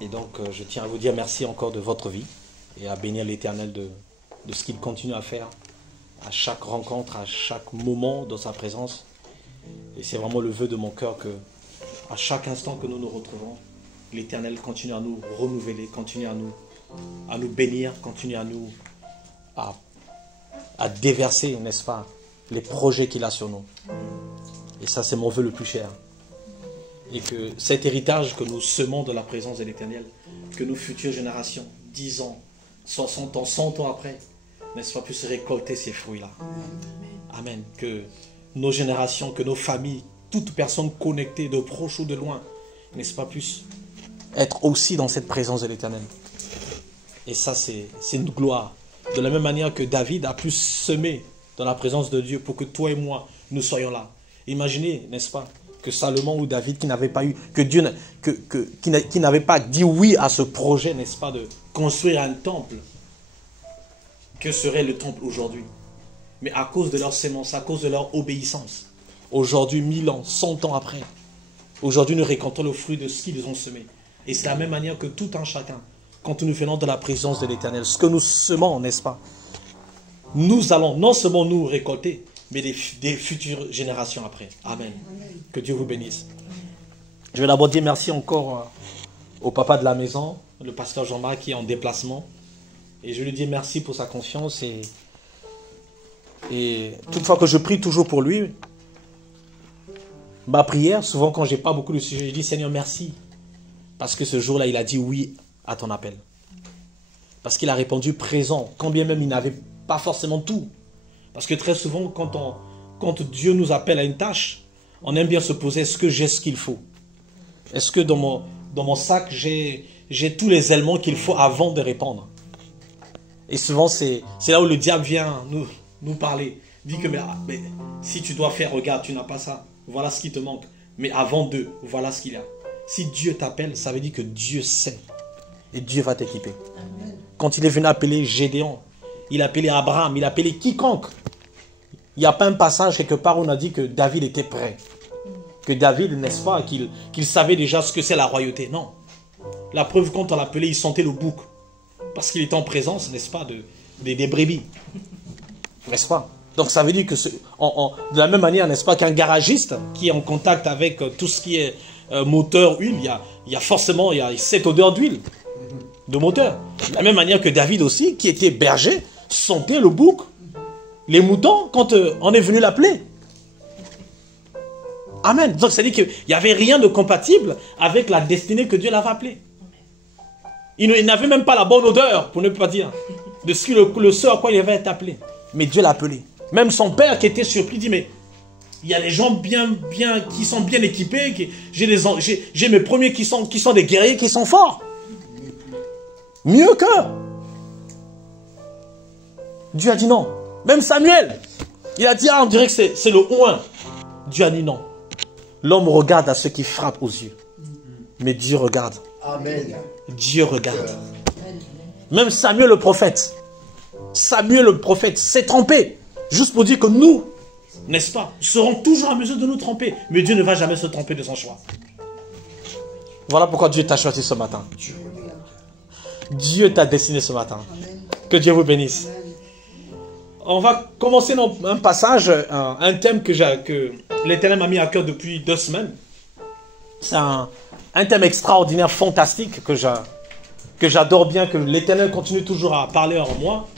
Et donc, je tiens à vous dire merci encore de votre vie et à bénir l'Éternel de ce qu'il continue à faire à chaque rencontre, à chaque moment dans sa présence. Et c'est vraiment le vœu de mon cœur que à chaque instant que nous nous retrouvons, l'Éternel continue à nous renouveler, continue à nous bénir, continue à déverser, n'est-ce pas, les projets qu'il a sur nous. Et ça, c'est mon vœu le plus cher. Et que cet héritage que nous semons de la présence de l'Éternel, que nos futures générations, 10 ans, 60 ans, 100 ans après, n'est-ce pas, puissent récolter ces fruits-là. Amen. Que nos générations, que nos familles, toute personne connectée, de proche ou de loin, n'est-ce pas, puissent être aussi dans cette présence de l'Éternel. Et ça, c'est une gloire. De la même manière que David a pu semer dans la présence de Dieu pour que toi et moi, nous soyons là. Imaginez, n'est-ce pas, que Salomon ou David qui n'avait pas eu, que Dieu, qui n'avait pas dit oui à ce projet, n'est-ce pas, de construire un temple. Que serait le temple aujourd'hui? Mais à cause de leur sémence, à cause de leur obéissance, aujourd'hui, 1000 ans, 100 ans après, aujourd'hui nous récoltons le fruit de ce qu'ils ont semé. Et c'est de la même manière que tout un chacun, quand nous venons de la présence de l'Éternel, ce que nous semons, n'est-ce pas, nous allons non seulement nous récolter, mais des futures générations après. Amen. Que Dieu vous bénisse. Je vais d'abord dire merci encore au papa de la maison, le pasteur Jean-Marc qui est en déplacement. Et je lui dis merci pour sa confiance. Et toutefois que je prie toujours pour lui, ma prière, souvent quand je n'ai pas beaucoup de sujets, je dis Seigneur merci. Parce que ce jour-là, il a dit oui à ton appel. Parce qu'il a répondu présent, quand bien même il n'avait pas forcément tout. Parce que très souvent, quand Dieu nous appelle à une tâche, on aime bien se poser, est-ce que j'ai ce qu'il faut? Est-ce que dans mon sac, j'ai tous les éléments qu'il faut avant de répondre? Et souvent, c'est là où le diable vient nous parler. Il dit que mais si tu dois faire, regarde, tu n'as pas ça. Voilà ce qui te manque. Mais avant de, voilà ce qu'il y a. Si Dieu t'appelle, ça veut dire que Dieu sait. Et Dieu va t'équiper. Quand il est venu appeler Gédéon, il a appelé Abraham, il a appelé quiconque. Il n'y a pas un passage quelque part où on a dit que David était prêt. Que David, n'est-ce pas, qu'il savait déjà ce que c'est la royauté. Non. La preuve, quand on l'appelait, il sentait le bouc. Parce qu'il était en présence, n'est-ce pas, des brebis. N'est-ce pas? Donc ça veut dire que de la même manière, n'est-ce pas, qu'un garagiste qui est en contact avec tout ce qui est moteur, huile, il y a forcément cette odeur d'huile, de moteur. De la même manière que David aussi, qui était berger, sentait le bouc, les moutons, quand on est venu l'appeler. Amen. Donc ça veut dire qu'il n'y avait rien de compatible avec la destinée que Dieu l'avait appelé. Il n'avait même pas la bonne odeur, pour ne pas dire, de ce à quoi il avait été appelé. Mais Dieu l'a appelé. Même son père qui était surpris dit, mais il y a des gens qui sont bien équipés, j'ai mes premiers qui sont des guerriers, qui sont forts. Mieux qu'eux. Dieu a dit non. Même Samuel, il a dit, on dirait que c'est le oin. Dieu a dit non. L'homme regarde à ceux qui frappent aux yeux. Mais Dieu regarde. Amen. Dieu regarde. Même Samuel le prophète s'est trompé. Juste pour dire que nous, n'est-ce pas, serons toujours en mesure de nous tromper. Mais Dieu ne va jamais se tromper de son choix. Voilà pourquoi Dieu t'a choisi ce matin. Dieu t'a destiné ce matin. Que Dieu vous bénisse. On va commencer dans un passage, un thème que l'Éternel m'a mis à cœur depuis 2 semaines. C'est un thème extraordinaire, fantastique, que j'adore bien, que l'Éternel continue toujours à parler en moi.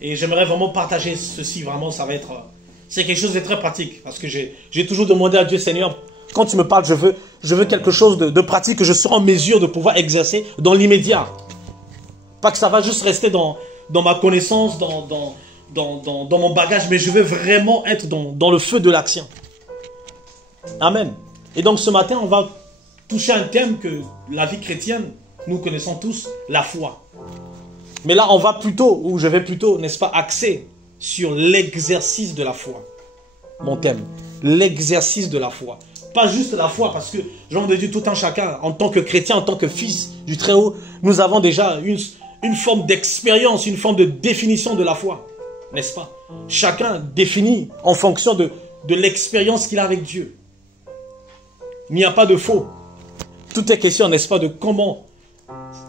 Et j'aimerais vraiment partager ceci, vraiment, c'est quelque chose de très pratique. Parce que j'ai toujours demandé à Dieu, Seigneur, quand tu me parles, je veux quelque chose de pratique que je serai en mesure de pouvoir exercer dans l'immédiat. Pas que ça va juste rester dans ma connaissance, dans mon bagage, mais je veux vraiment être dans le feu de l'action. Amen. Et donc ce matin, on va toucher un thème que la vie chrétienne, nous connaissons tous, la foi. Mais là, je vais plutôt, n'est-ce pas, axer sur l'exercice de la foi. Mon thème, l'exercice de la foi. Pas juste la foi, parce que, genre de Dieu, tout un chacun, en tant que chrétien, en tant que fils du Très-Haut, nous avons déjà une forme d'expérience, une forme de définition de la foi. N'est-ce pas? Chacun définit en fonction de l'expérience qu'il a avec Dieu. Il n'y a pas de faux. Tout est question, n'est-ce pas, de comment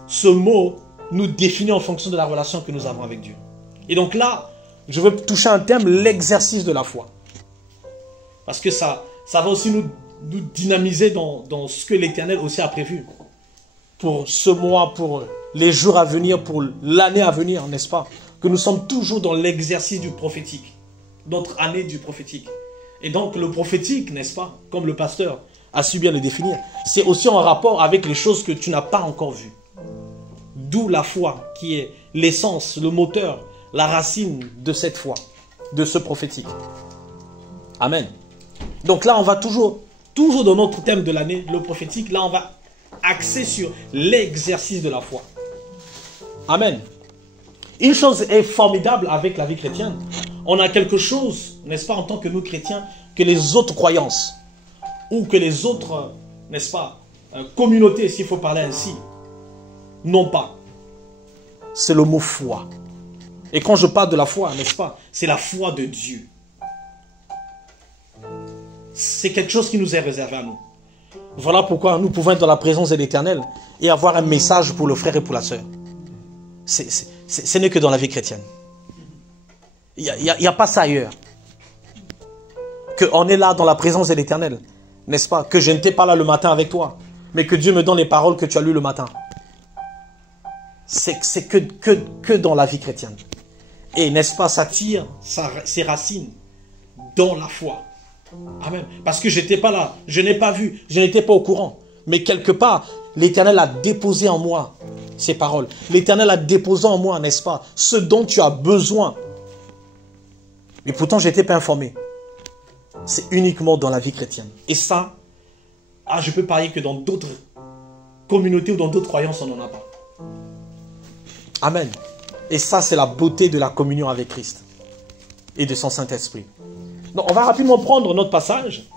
ce mot nous définit en fonction de la relation que nous avons avec Dieu. Et donc là, je veux toucher un thème, l'exercice de la foi. Parce que ça va aussi nous dynamiser dans ce que l'Éternel aussi a prévu. Pour ce mois, pour les jours à venir, pour l'année à venir, n'est-ce pas? Que nous sommes toujours dans l'exercice du prophétique. Notre année du prophétique. Et donc le prophétique, n'est-ce pas? Comme le pasteur a su bien le définir. C'est aussi en rapport avec les choses que tu n'as pas encore vues. D'où la foi, qui est l'essence, le moteur, la racine de cette foi, de ce prophétique. Amen. Donc là, on va toujours dans notre thème de l'année, le prophétique, là, on va axer sur l'exercice de la foi. Amen. Une chose est formidable avec la vie chrétienne. On a quelque chose, n'est-ce pas, en tant que nous chrétiens, que les autres croyances, ou que les autres, n'est-ce pas, communautés, s'il faut parler ainsi, n'ont pas. C'est le mot foi. Et quand je parle de la foi, n'est-ce pas, c'est la foi de Dieu. C'est quelque chose qui nous est réservé à nous. Voilà pourquoi nous pouvons être dans la présence de l'Éternel et avoir un message pour le frère et pour la sœur. Ce n'est que dans la vie chrétienne. Il n'y a pas ça ailleurs. Qu'on est là dans la présence de l'Éternel, n'est-ce pas? Que je n'étais pas là le matin avec toi, mais que Dieu me donne les paroles que tu as lues le matin. C'est que dans la vie chrétienne. Et n'est-ce pas, ça tire ses racines dans la foi. Amen. Parce que je n'étais pas là, je n'ai pas vu, je n'étais pas au courant. Mais quelque part, l'Éternel a déposé en moi ces paroles. L'Éternel a déposé en moi, n'est-ce pas, ce dont tu as besoin. Mais pourtant, je n'étais pas informé. C'est uniquement dans la vie chrétienne. Et ça, je peux parier que dans d'autres communautés ou dans d'autres croyances, on n'en a pas. Amen. Et ça, c'est la beauté de la communion avec Christ et de son Saint-Esprit. Donc, on va rapidement prendre notre passage.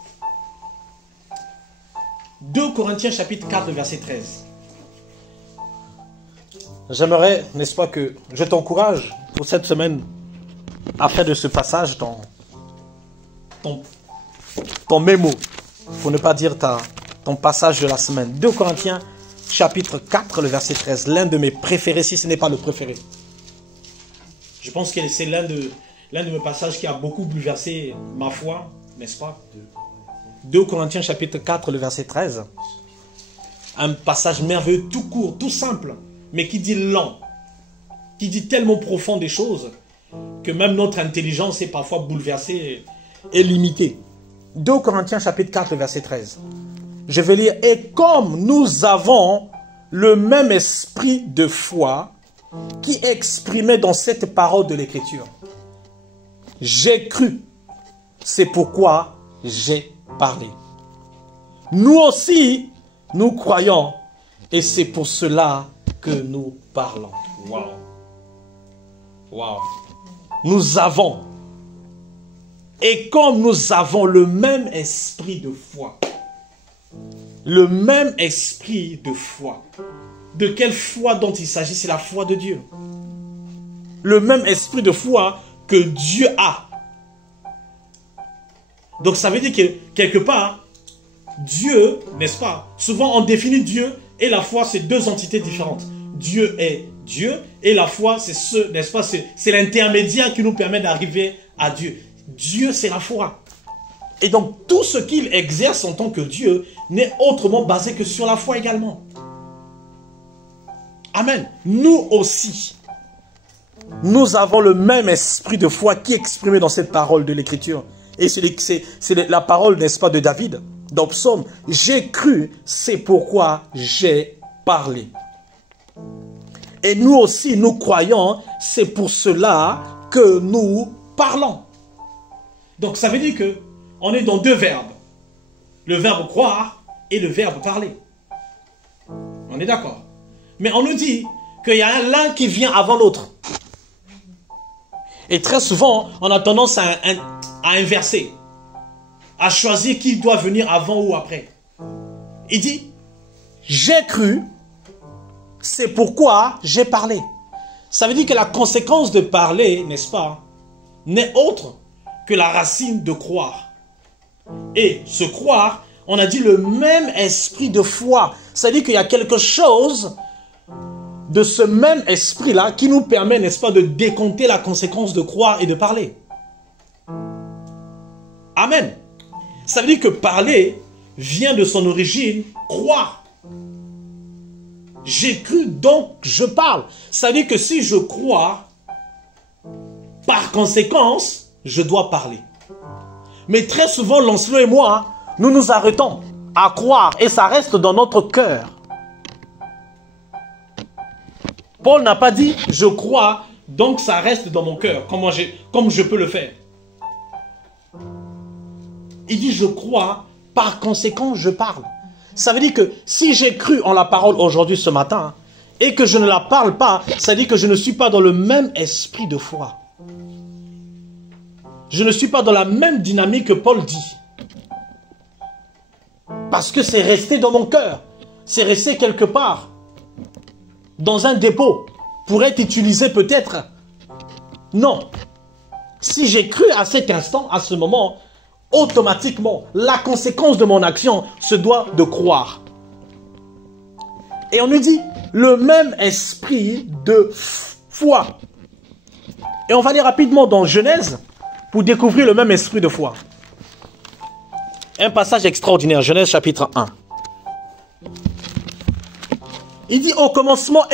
2 Corinthiens chapitre 4, verset 13. J'aimerais, n'est-ce pas, que je t'encourage pour cette semaine à faire de ce passage ton mémo, pour ne pas dire ton passage de la semaine. 2 Corinthiens chapitre 4, le verset 13. L'un de mes préférés, si ce n'est pas le préféré. Je pense que c'est l'un de mes passages qui a beaucoup bouleversé ma foi, n'est-ce pas? 2 Corinthiens chapitre 4, le verset 13. Un passage merveilleux, tout court, tout simple, mais qui dit lent, qui dit tellement profond des choses, que même notre intelligence est parfois bouleversée et limitée. 2 Corinthiens chapitre 4, le verset 13. Je vais lire. Et comme nous avons le même esprit de foi qui est exprimé dans cette parole de l'Écriture. J'ai cru, c'est pourquoi j'ai parlé. Nous aussi, nous croyons, et c'est pour cela que nous parlons. Wow. Wow. Nous avons, et comme nous avons le même esprit de foi, le même esprit de foi. De quelle foi dont il s'agit? C'est la foi de Dieu. Le même esprit de foi que Dieu a. Donc ça veut dire que quelque part, Dieu, n'est-ce pas? Souvent on définit Dieu et la foi, c'est deux entités différentes. Dieu est Dieu et la foi, c'est ce, n'est-ce pas? C'est l'intermédiaire qui nous permet d'arriver à Dieu. Dieu, c'est la foi. Et donc, tout ce qu'il exerce en tant que Dieu n'est autrement basé que sur la foi également. Amen. Nous aussi, nous avons le même esprit de foi qui est exprimé dans cette parole de l'Écriture. Et c'est la parole, n'est-ce pas, de David, dans Psaume. J'ai cru, c'est pourquoi j'ai parlé. Et nous aussi, nous croyons, c'est pour cela que nous parlons. Donc, ça veut dire que on est dans deux verbes. Le verbe croire et le verbe parler. On est d'accord. Mais on nous dit qu'il y a l'un qui vient avant l'autre. Et très souvent, on a tendance à inverser. À choisir qui doit venir avant ou après. Il dit, j'ai cru, c'est pourquoi j'ai parlé. Ça veut dire que la conséquence de parler, n'est-ce pas, n'est autre que la racine de croire. Et se croire, on a dit le même esprit de foi. C'est-à-dire qu'il y a quelque chose de ce même esprit-là qui nous permet, n'est-ce pas, de décompter la conséquence de croire et de parler. Amen. Ça veut dire que parler vient de son origine, croire. J'ai cru, donc je parle. Ça veut dire que si je crois, par conséquence, je dois parler. Mais très souvent, Lancelot et moi, nous nous arrêtons à croire et ça reste dans notre cœur. Paul n'a pas dit « je crois, donc ça reste dans mon cœur », comme je peux le faire. Il dit « je crois, par conséquent je parle ». Ça veut dire que si j'ai cru en la parole aujourd'hui ce matin et que je ne la parle pas, ça veut dire que je ne suis pas dans le même esprit de foi. Je ne suis pas dans la même dynamique que Paul dit. Parce que c'est resté dans mon cœur. C'est resté quelque part. Dans un dépôt. Pour être utilisé peut-être. Non. Si j'ai cru à cet instant, à ce moment, automatiquement, la conséquence de mon action se doit de croire. Et on nous dit, le même esprit de foi. Et on va aller rapidement dans Genèse pour découvrir le même esprit de foi. Un passage extraordinaire, Genèse chapitre 1. Il dit, au commencement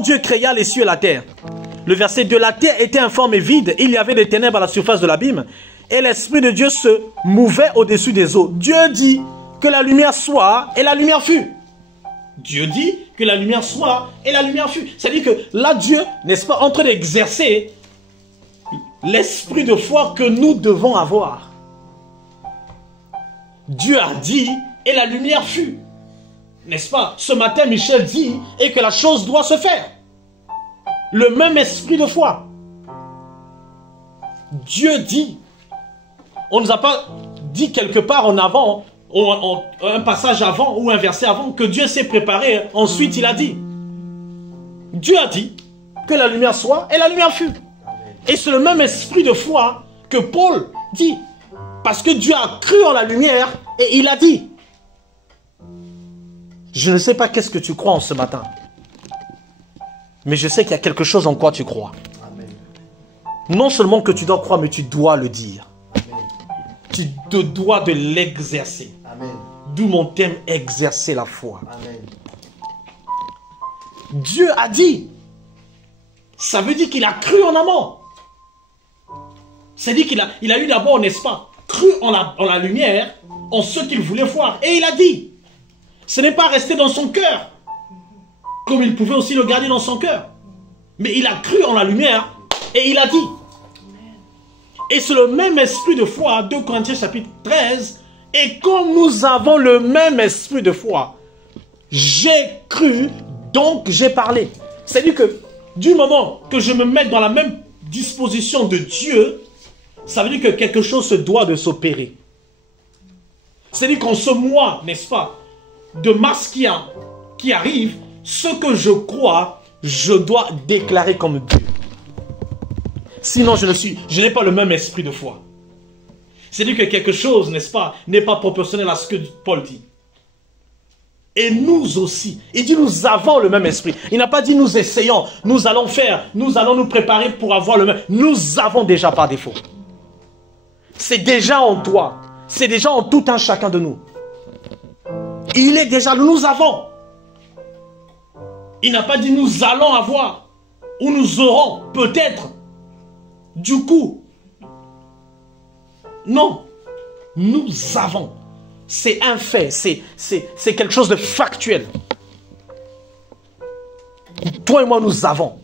Dieu créa les cieux et la terre. Le verset 2, la terre était informe et vide, il y avait des ténèbres à la surface de l'abîme, et l'Esprit de Dieu se mouvait au-dessus des eaux. Dieu dit que la lumière soit, et la lumière fut. Dieu dit que la lumière soit, et la lumière fut. C'est-à-dire que là, Dieu, n'est-ce pas, en train d'exercer l'esprit de foi que nous devons avoir. Dieu a dit, et la lumière fut. N'est-ce pas? Ce matin, Michel dit, et que la chose doit se faire. Le même esprit de foi. Dieu dit. On ne nous a pas dit quelque part en avant, un passage avant ou un verset avant, que Dieu s'est préparé. Ensuite, il a dit. Dieu a dit que la lumière soit, et la lumière fut. Et c'est le même esprit de foi que Paul dit. Parce que Dieu a cru en la lumière et il a dit. Je ne sais pas qu'est-ce que tu crois en ce matin. Mais je sais qu'il y a quelque chose en quoi tu crois. Amen. Non seulement que tu dois croire, mais tu dois le dire. Amen. Tu te dois de l'exercer. D'où mon thème, exercer la foi. Amen. Dieu a dit. Ça veut dire qu'il a cru en amont. C'est-à-dire qu'il a eu d'abord, n'est-ce pas, cru en la lumière, en ce qu'il voulait voir. Et il a dit. Ce n'est pas resté dans son cœur. Comme il pouvait aussi le garder dans son cœur. Mais il a cru en la lumière et il a dit. Et c'est le même esprit de foi, 2 Corinthiens chapitre 13. Et comme nous avons le même esprit de foi, j'ai cru, donc j'ai parlé. C'est-à-dire que du moment que je me mets dans la même disposition de Dieu, ça veut dire que quelque chose se doit de s'opérer. C'est-à-dire qu'en ce mois, n'est-ce pas, de mars qui arrive, ce que je crois, je dois déclarer comme Dieu. Sinon, je n'ai pas le même esprit de foi. C'est-à-dire que quelque chose, n'est-ce pas, n'est pas proportionnel à ce que Paul dit. Et nous aussi. Il dit nous avons le même esprit. Il n'a pas dit nous essayons, nous allons faire, nous allons nous préparer pour avoir le même. Nous avons déjà par défaut. C'est déjà en toi. C'est déjà en tout un chacun de nous. Il est déjà, nous avons. Il n'a pas dit nous allons avoir. Ou nous aurons, peut-être. Du coup. Non. Nous avons. C'est un fait. C'est quelque chose de factuel. Toi et moi, nous avons.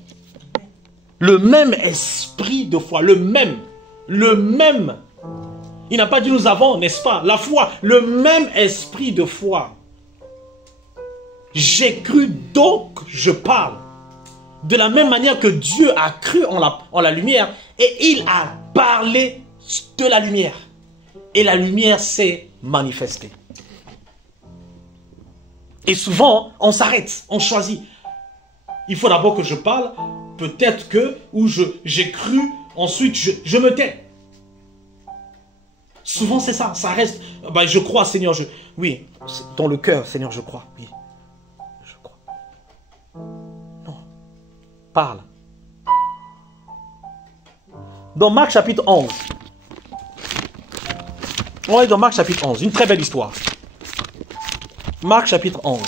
Le même esprit de foi. Le même. Le même. Il n'a pas dit nous avons, n'est-ce pas? La foi. Le même esprit de foi. J'ai cru, donc je parle. De la même manière que Dieu a cru en la lumière et il a parlé de la lumière. Et la lumière s'est manifestée. Et souvent, on s'arrête, on choisit. Il faut d'abord que je parle, peut-être que, ou j'ai cru, ensuite je me tais. Souvent c'est ça, ça reste, ben, je crois Seigneur, oui, dans le cœur Seigneur je crois, oui. parle. Dans Marc chapitre 11. On est dans Marc chapitre 11. Une très belle histoire. Marc chapitre 11.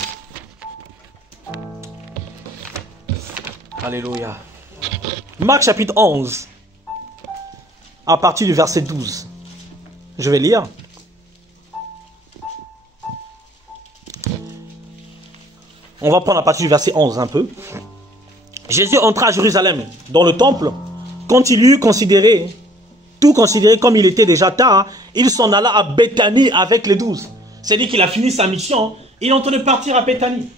Alléluia. Marc chapitre 11. À partir du verset 12. Je vais lire. On va prendre à partir du verset 11 un peu. Jésus entra à Jérusalem, dans le temple. Quand il eut tout considéré comme il était déjà tard, il s'en alla à Béthanie avec les 12. C'est-à-dire qu'il a fini sa mission. Il est en train de partir à Béthanie.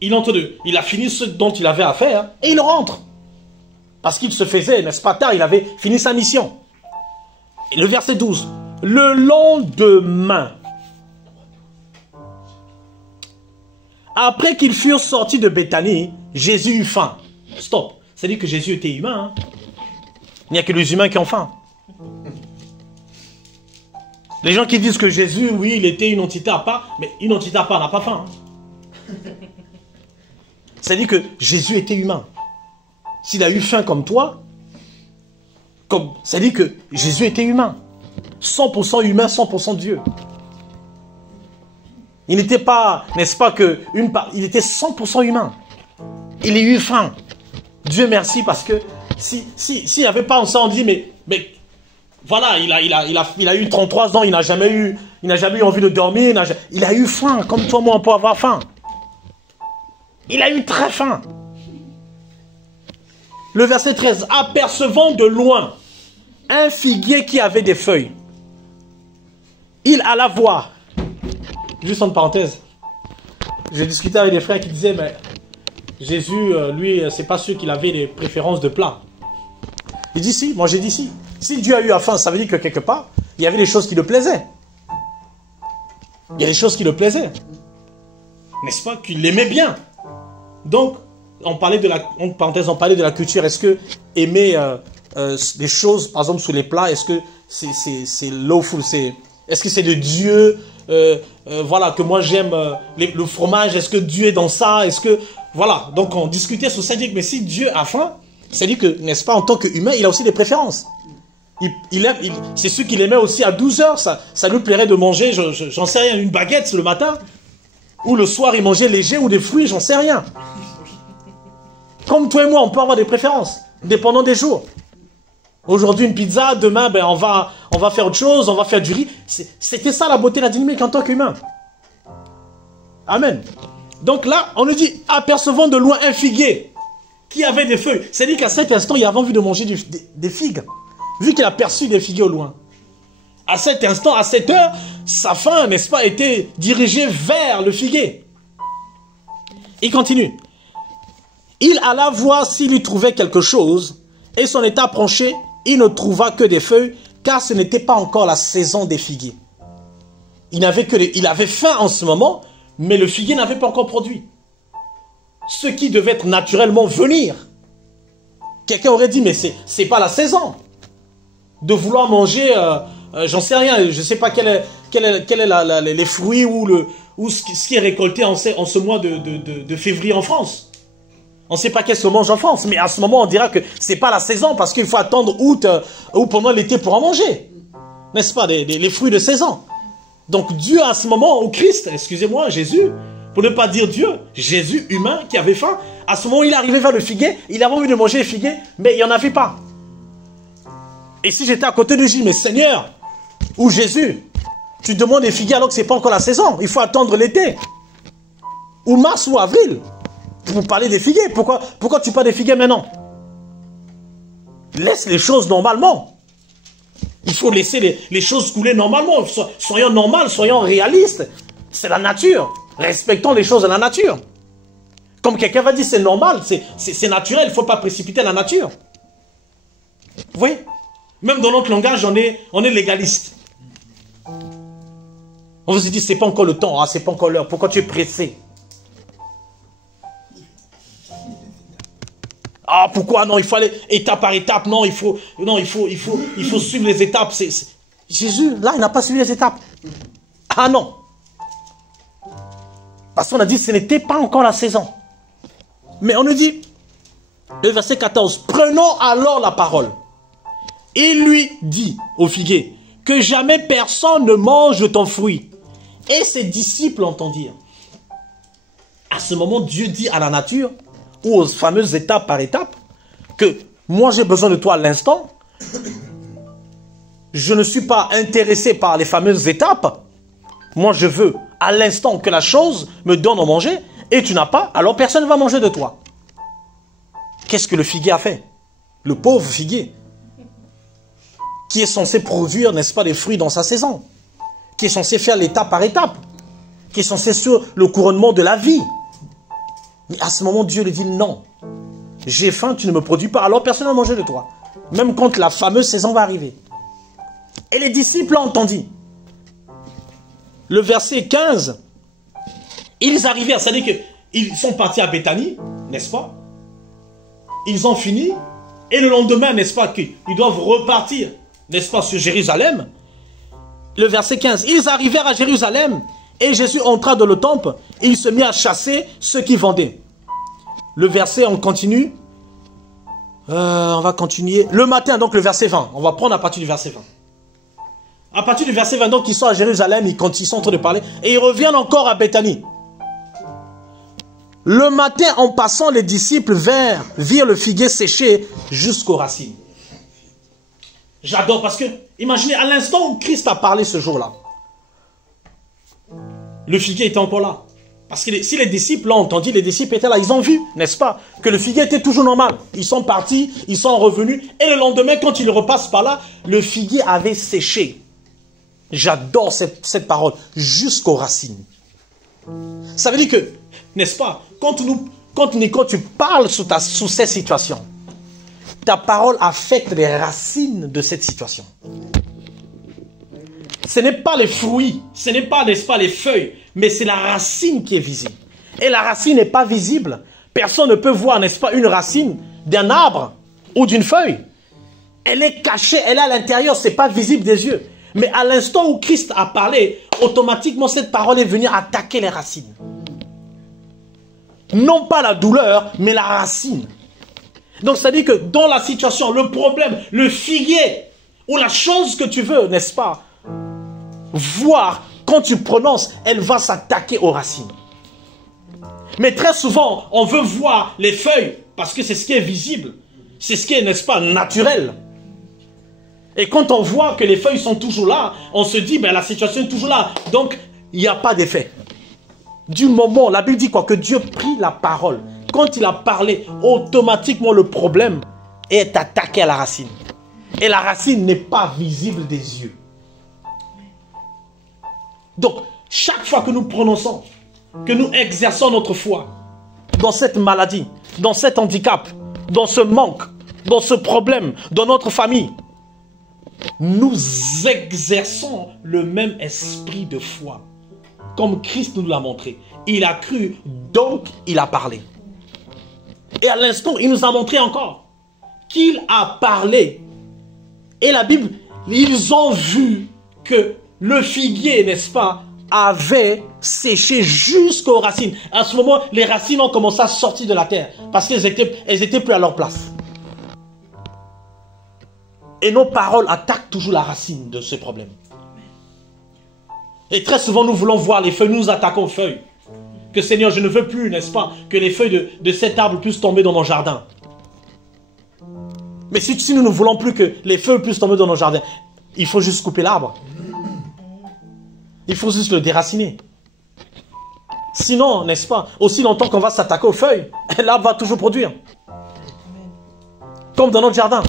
Il a fini ce dont il avait à faire et il rentre. Parce qu'il se faisait, n'est-ce pas, tard, il avait fini sa mission. Et le verset 12. Le lendemain, après qu'ils furent sortis de Béthanie, Jésus eut faim. Stop. C'est-à-dire que Jésus était humain. Hein? Il n'y a que les humains qui ont faim. Les gens qui disent que Jésus, oui, il était une entité à part, mais une entité à part n'a pas faim. Hein? C'est-à-dire que Jésus était humain. S'il a eu faim comme toi, c'est-à-dire que Jésus était humain. 100% humain, 100% Dieu. Il n'était pas, n'est-ce pas, il était 100% humain. Il a eu faim. Dieu merci, parce que s'il n'y avait pas ça, on dit, mais voilà, il a eu 33 ans, il n'a jamais eu envie de dormir, il a eu faim, comme toi, moi, on peut avoir faim. Il a eu très faim. Le verset 13, apercevant de loin un figuier qui avait des feuilles, il alla voir. Juste en parenthèse, j'ai discuté avec des frères qui disaient, mais Jésus, lui, c'est pas sûr qu'il avait des préférences de plats. Il dit si, moi j'ai dit si. Si Dieu a eu faim, ça veut dire que quelque part, il y avait des choses qui le plaisaient. Il y a des choses qui le plaisaient. N'est-ce pas, qu'il l'aimait bien. Donc, on parlait de la culture. Est-ce que aimer des choses, par exemple, sous les plats, est-ce que c'est lawful, est-ce que c'est de Dieu, voilà, que moi j'aime le fromage, est-ce que Dieu est dans ça, est-ce que, voilà, donc on discutait sur ça, mais si Dieu a faim, c'est-à-dire que, n'est-ce pas, en tant qu'humain, il a aussi des préférences. C'est sûr qu'il aimait aussi à 12 heures, ça lui plairait de manger, j'en sais rien, une baguette le matin, ou le soir il mangeait léger ou des fruits, j'en sais rien. Comme toi et moi, on peut avoir des préférences, dépendant des jours. Aujourd'hui une pizza, demain on va faire autre chose, on va faire du riz. C'était ça la beauté de la dynamique en tant qu'humain. Amen. Donc là, on nous dit, apercevant de loin un figuier qui avait des feuilles. C'est-à-dire qu'à cet instant, il avait envie de manger des figues. Vu qu'il a perçu des figuiers au loin. À cet instant, à cette heure, sa faim, n'est-ce pas, était dirigée vers le figuier. Il continue. Il alla voir s'il y trouvait quelque chose, et son état approché, il ne trouva que des feuilles, car ce n'était pas encore la saison des figuiers. Il avait faim en ce moment, mais le figuier n'avait pas encore produit. Ce qui devait être naturellement venir. Quelqu'un aurait dit, mais c'est pas la saison de vouloir manger, j'en sais rien, je ne sais pas quel est les fruits ou ce qui est récolté en ce mois de février en France. On ne sait pas qu'est-ce qu'on mange en France, mais à ce moment, on dira que ce n'est pas la saison parce qu'il faut attendre août ou pendant l'été pour en manger. N'est-ce pas, les fruits de saison. Donc Dieu, à ce moment, au Christ, excusez-moi, Jésus, pour ne pas dire Dieu, Jésus humain qui avait faim, à ce moment, il est arrivé vers le figuier, il avait envie de manger les figuiers, mais il n'y en avait pas. Et si j'étais à côté de Jésus, mais Seigneur, ou Jésus, tu demandes des figuiers alors que ce n'est pas encore la saison, il faut attendre l'été, ou mars ou avril. Pour parler des figuiers, pourquoi tu parles des figuiers maintenant? Laisse les choses normalement. Il faut laisser les choses couler normalement. Soyons normaux, soyons réalistes. C'est la nature. Respectons les choses de la nature. Comme quelqu'un va dire c'est normal, c'est naturel, il ne faut pas précipiter la nature. Vous voyez? Même dans notre langage, on est légaliste. On vous dit c'est pas encore le temps, c'est pas encore l'heure, pourquoi tu es pressé? Ah, pourquoi? Non, il faut aller étape par étape. Non, il faut suivre les étapes. Jésus, là, il n'a pas suivi les étapes. Ah non. Parce qu'on a dit que ce n'était pas encore la saison. Mais on nous dit, Le verset 14. Prenons alors la parole. Il lui dit au figuier que jamais personne ne mange de ton fruit. Et ses disciples entendirent. À ce moment, Dieu dit à la nature, ou aux fameuses étapes par étapes, que moi j'ai besoin de toi à l'instant. Je ne suis pas intéressé par les fameuses étapes. Moi je veux à l'instant que la chose me donne à manger, et tu n'as pas, alors personne ne va manger de toi. Qu'est-ce que le figuier a fait? Le pauvre figuier, qui est censé produire, n'est-ce pas, les fruits dans sa saison, qui est censé faire l'étape par étape, qui est censé sur le couronnement de la vie. Mais à ce moment, Dieu lui dit non. J'ai faim, tu ne me produis pas, alors personne ne va manger de toi. Même quand la fameuse saison va arriver. Et les disciples ont entendu. Le verset 15, ils arrivèrent, c'est-à-dire qu'ils sont partis à Béthanie, n'est-ce pas? Ils ont fini, et le lendemain, n'est-ce pas, qu'ils doivent repartir, n'est-ce pas, sur Jérusalem. Le verset 15, ils arrivèrent à Jérusalem, et Jésus entra dans le temple, et il se mit à chasser ceux qui vendaient. Le verset, on continue. On va continuer. Le matin, donc le verset 20. On va prendre à partir du verset 20. À partir du verset 20, donc ils sont à Jérusalem, quand ils sont en train de parler, et ils reviennent encore à Béthanie. Le matin, en passant, les disciples virent le figuier séché jusqu'aux racines. J'adore parce que, imaginez, à l'instant où Christ a parlé ce jour-là, le figuier était encore là. Parce que si les disciples l'ont entendu, les disciples étaient là, ils ont vu, n'est-ce pas, que le figuier était toujours normal. Ils sont partis, ils sont revenus, et le lendemain, quand ils repassent par là, le figuier avait séché. J'adore cette parole, jusqu'aux racines. Ça veut dire que, n'est-ce pas, quand tu parles sous cette situation, ta parole affecte les racines de cette situation. Ce n'est pas les fruits, ce n'est pas, n'est-ce pas, les feuilles, mais c'est la racine qui est visible. Et la racine n'est pas visible. Personne ne peut voir, n'est-ce pas, une racine d'un arbre ou d'une feuille. Elle est cachée, elle est à l'intérieur, ce n'est pas visible des yeux. Mais à l'instant où Christ a parlé, automatiquement cette parole est venue attaquer les racines. Non pas la douleur, mais la racine. Donc ça dit que dans la situation, le problème, le figuier, ou la chose que tu veux, n'est-ce pas, voir, quand tu prononces, elle va s'attaquer aux racines. Mais très souvent, on veut voir les feuilles, parce que c'est ce qui est visible. C'est ce qui est, n'est-ce pas, naturel. Et quand on voit que les feuilles sont toujours là, on se dit, ben la situation est toujours là. Donc, il n'y a pas d'effet. Du moment, la Bible dit quoi? Que Dieu prit la parole. Quand il a parlé, automatiquement le problème est attaqué à la racine. Et la racine n'est pas visible des yeux. Donc, chaque fois que nous prononçons, que nous exerçons notre foi dans cette maladie, dans cet handicap, dans ce manque, dans ce problème, dans notre famille, nous exerçons le même esprit de foi. Comme Christ nous l'a montré. Il a cru, donc il a parlé. Et à l'instant, il nous a montré encore qu'il a parlé. Et la Bible, ils ont vu que le figuier, n'est-ce pas, avait séché jusqu'aux racines. À ce moment, les racines ont commencé à sortir de la terre parce qu'elles étaient plus à leur place. Et nos paroles attaquent toujours la racine de ce problème. Et très souvent, nous voulons voir les feuilles, nous attaquons aux feuilles. Que Seigneur, je ne veux plus, n'est-ce pas, que les feuilles de cet arbre puissent tomber dans mon jardin. Mais si nous ne voulons plus que les feuilles puissent tomber dans nos jardins, il faut juste couper l'arbre. Il faut juste le déraciner. Sinon, n'est-ce pas, aussi longtemps qu'on va s'attaquer aux feuilles, l'arbre va toujours produire. Comme dans notre jardin.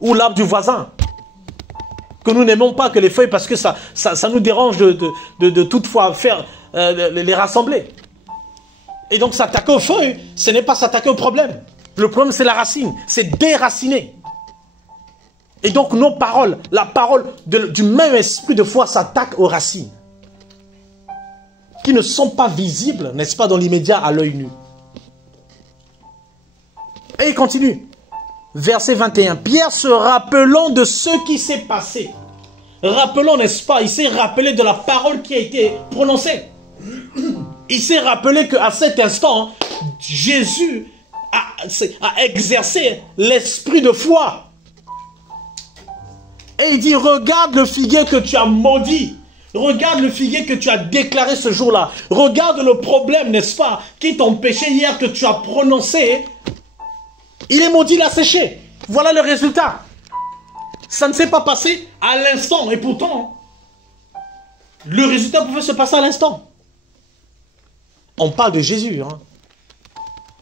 Ou l'arbre du voisin. Que nous n'aimons pas que les feuilles, parce que ça nous dérange de toutefois faire les rassembler. Et donc s'attaquer aux feuilles, ce n'est pas s'attaquer au problème. Le problème, c'est la racine, c'est déraciner. Et donc nos paroles, la parole du même esprit de foi s'attaque aux racines. Qui ne sont pas visibles, n'est-ce pas, dans l'immédiat à l'œil nu. Et il continue. Verset 21. Pierre se rappelant de ce qui s'est passé. Rappelons, n'est-ce pas, il s'est rappelé de la parole qui a été prononcée. Il s'est rappelé qu'à cet instant, Jésus à exercer l'esprit de foi. Et il dit, regarde le figuier que tu as maudit. Regarde le figuier que tu as déclaré ce jour-là. Regarde le problème, n'est-ce pas, qui t'empêchait hier, que tu as prononcé. Il est maudit, il a séché. Voilà le résultat. Ça ne s'est pas passé à l'instant. Et pourtant, le résultat pouvait se passer à l'instant. On parle de Jésus, hein,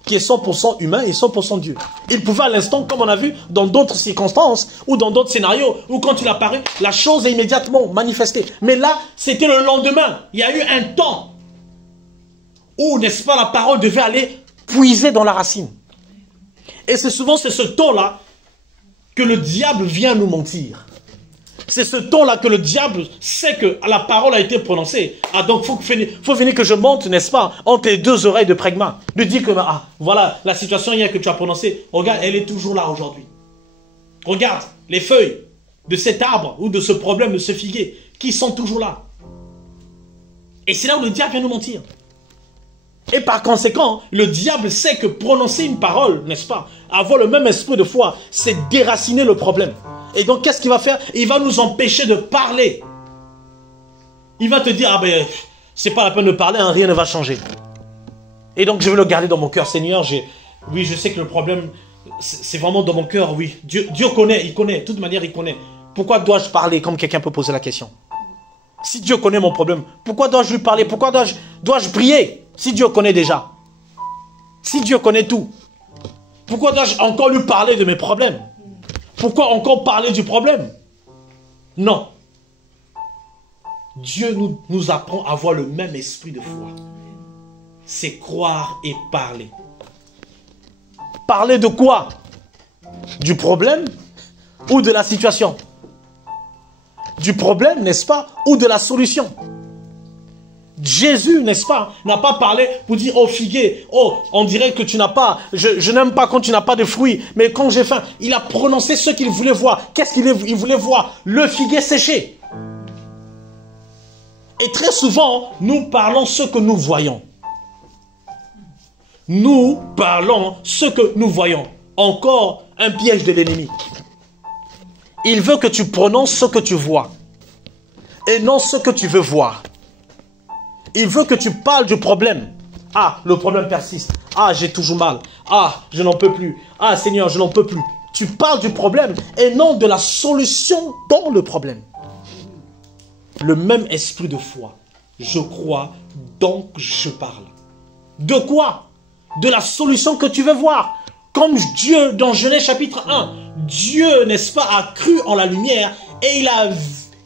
qui est 100% humain et 100% Dieu. Il pouvait à l'instant, comme on a vu, dans d'autres circonstances, ou dans d'autres scénarios, où quand il apparaît, la chose est immédiatement manifestée. Mais là, c'était le lendemain. Il y a eu un temps où, n'est-ce pas, la parole devait aller puiser dans la racine. Et c'est souvent ce temps-là que le diable vient nous mentir. C'est ce temps-là que le diable sait que la parole a été prononcée. Ah, donc il faut venir que je monte, n'est-ce pas, entre les deux oreilles de Prégma. Lui dire que, ah, voilà, la situation hier que tu as prononcée, regarde, elle est toujours là aujourd'hui. Regarde, les feuilles de cet arbre ou de ce problème, de ce figuier, qui sont toujours là. Et c'est là où le diable vient nous mentir. Et par conséquent, le diable sait que prononcer une parole, n'est-ce pas, avoir le même esprit de foi, c'est déraciner le problème. Et donc, qu'est-ce qu'il va faire? Il va nous empêcher de parler. Il va te dire, ah ben, c'est pas la peine de parler, hein, rien ne va changer. Et donc, je vais le garder dans mon cœur, Seigneur. Oui, je sais que le problème, c'est vraiment dans mon cœur, oui. Dieu connaît, il connaît. De toute manière, il connaît. Pourquoi dois-je parler, comme quelqu'un peut poser la question? Si Dieu connaît mon problème, pourquoi dois-je lui parler? Pourquoi dois-je prier? Si Dieu connaît déjà. Si Dieu connaît tout. Pourquoi dois-je encore lui parler de mes problèmes? Pourquoi encore parler du problème? Non. Dieu nous apprend à avoir le même esprit de foi. C'est croire et parler. Parler de quoi? Du problème ou de la situation? Du problème, n'est-ce pas? Ou de la solution? Jésus, n'est-ce pas, n'a pas parlé pour dire, oh figuier, oh, on dirait que tu n'as pas, je n'aime pas quand tu n'as pas de fruits, mais quand j'ai faim, il a prononcé ce qu'il voulait voir. Qu'est-ce qu'il voulait voir? Le figuier séché. Et très souvent, nous parlons ce que nous voyons. Nous parlons ce que nous voyons. Encore un piège de l'ennemi. Il veut que tu prononces ce que tu vois et non ce que tu veux voir. Il veut que tu parles du problème. Ah, le problème persiste. Ah, j'ai toujours mal. Ah, je n'en peux plus. Ah, Seigneur, je n'en peux plus. Tu parles du problème et non de la solution dans le problème. Le même esprit de foi. Je crois, donc je parle. De quoi? De la solution que tu veux voir. Comme Dieu, dans Genèse chapitre 1, Dieu, n'est-ce pas, a cru en la lumière et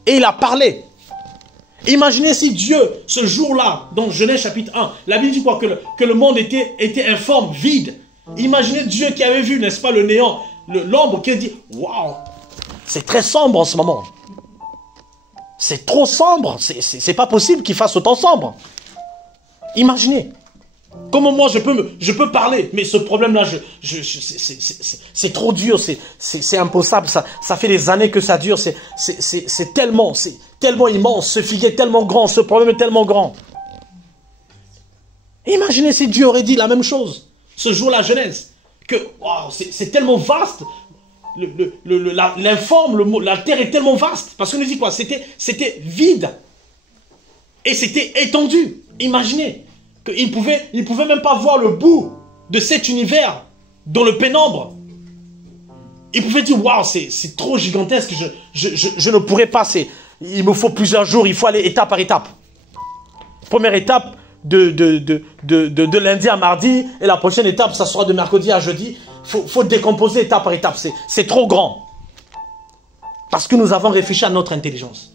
il a parlé. Imaginez si Dieu, ce jour-là, dans Genèse chapitre 1, la Bible dit quoi? Que le monde était informe, vide. Imaginez Dieu qui avait vu, n'est-ce pas, le néant, l'ombre, qui a dit, waouh, c'est très sombre en ce moment. C'est trop sombre, c'est pas possible qu'il fasse autant sombre. Imaginez. Comment moi je peux parler, mais ce problème-là, c'est trop dur, c'est impossible, ça fait des années que ça dure, c'est tellement immense, ce figuier est tellement grand, ce problème est tellement grand. Imaginez si Dieu aurait dit la même chose, ce jour-là, Genèse, que wow, c'est tellement vaste, l'informe, la terre est tellement vaste, parce qu'on nous dit quoi, c'était vide, et c'était étendu, imaginez. Il ne pouvait même pas voir le bout de cet univers dans le pénombre. Il pouvait dire, waouh, c'est trop gigantesque, je ne pourrais pas, il me faut plusieurs jours, il faut aller étape par étape. Première étape, de lundi à mardi, et la prochaine étape, ça sera de mercredi à jeudi. Faut décomposer étape par étape, c'est trop grand. Parce que nous avons réfléchi à notre intelligence.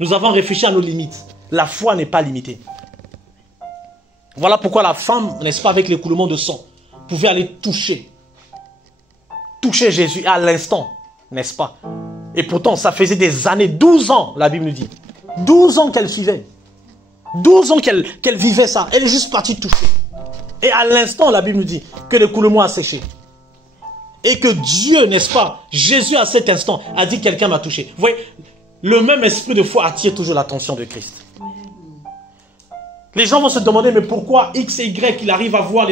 Nous avons réfléchi à nos limites. La foi n'est pas limitée. Voilà pourquoi la femme, n'est-ce pas, avec l'écoulement de sang, pouvait aller toucher Jésus à l'instant, n'est-ce pas? Et pourtant, ça faisait des années, 12 ans, la Bible nous dit. 12 ans qu'elle vivait. 12 ans qu'elle vivait ça. Elle est juste partie toucher. Et à l'instant, la Bible nous dit que l'écoulement a séché. Et que Dieu, n'est-ce pas, Jésus à cet instant a dit quelqu'un m'a touché. Vous voyez, le même esprit de foi attire toujours l'attention de Christ. Les gens vont se demander, mais pourquoi X et Y, il arrive à voir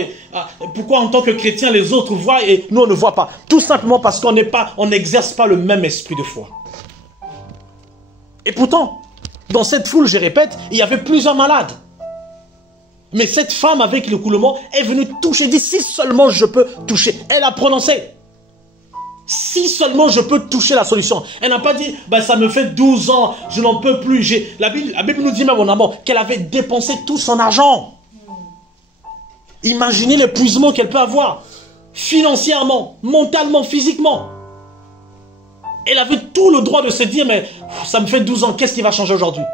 pourquoi en tant que chrétien, les autres voient et nous, on ne voit pas? Tout simplement parce qu'on n'exerce pas le même esprit de foi. Et pourtant, dans cette foule, je répète, il y avait plusieurs malades. Mais cette femme avec l'écoulement est venue toucher, dit, si seulement je peux toucher. Elle a prononcé. Si seulement je peux toucher la solution. Elle n'a pas dit, ben, ça me fait 12 ans, je n'en peux plus. La Bible nous dit même, mon amour, qu'elle avait dépensé tout son argent. Imaginez l'épuisement qu'elle peut avoir. Financièrement, mentalement, physiquement. Elle avait tout le droit de se dire, mais ça me fait 12 ans, qu'est-ce qui va changer aujourd'hui?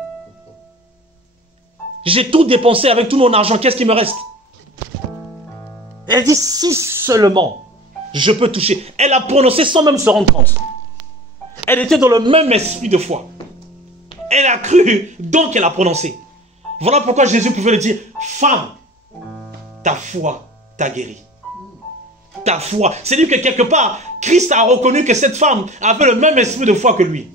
J'ai tout dépensé avec tout mon argent, qu'est-ce qui me reste? Elle dit, si seulement je peux toucher. Elle a prononcé sans même se rendre compte. Elle était dans le même esprit de foi. Elle a cru, donc elle a prononcé. Voilà pourquoi Jésus pouvait lui dire, femme, ta foi t'a guéri. Ta foi. C'est-à-dire que quelque part, Christ a reconnu que cette femme avait le même esprit de foi que lui.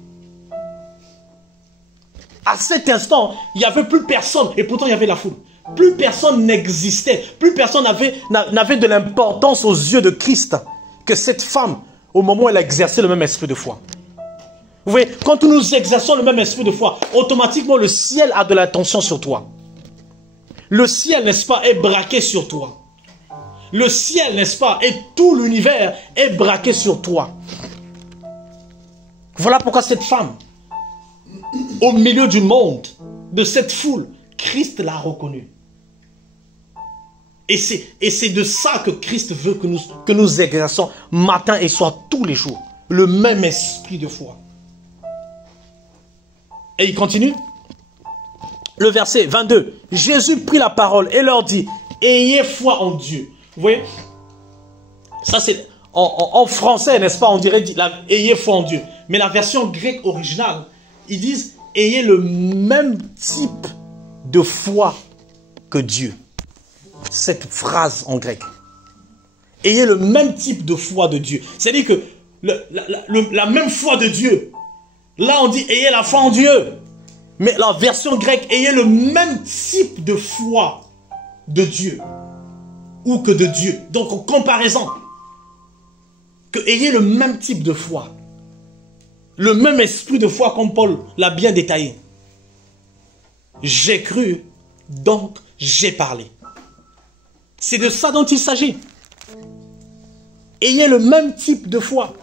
À cet instant, il n'y avait plus personne, et pourtant il y avait la foule. Plus personne n'existait, plus personne n'avait de l'importance aux yeux de Christ que cette femme, au moment où elle a exercé le même esprit de foi. Vous voyez, quand nous exerçons le même esprit de foi, automatiquement le ciel a de l'attention sur toi. Le ciel, n'est-ce pas, est braqué sur toi. Le ciel, n'est-ce pas, et tout l'univers est braqué sur toi. Voilà pourquoi cette femme, au milieu du monde, de cette foule, Christ l'a reconnue. Et c'est de ça que Christ veut que nous exerçons matin et soir, tous les jours. Le même esprit de foi. Et il continue. Le verset 22. Jésus prit la parole et leur dit, ayez foi en Dieu. Vous voyez, ça c'est en français, n'est-ce pas, on dirait ayez foi en Dieu. Mais la version grecque originale, ils disent, ayez le même type de foi que Dieu. Cette phrase en grec. Ayez le même type de foi de Dieu. C'est-à-dire que la même foi de Dieu. Là, on dit ayez la foi en Dieu. Mais la version grecque, ayez le même type de foi de Dieu. Ou que de Dieu. Donc, en comparaison. Que ayez le même type de foi. Le même esprit de foi comme Paul l'a bien détaillé. J'ai cru, donc j'ai parlé. C'est de ça dont il s'agit. Ayez le même type de foi.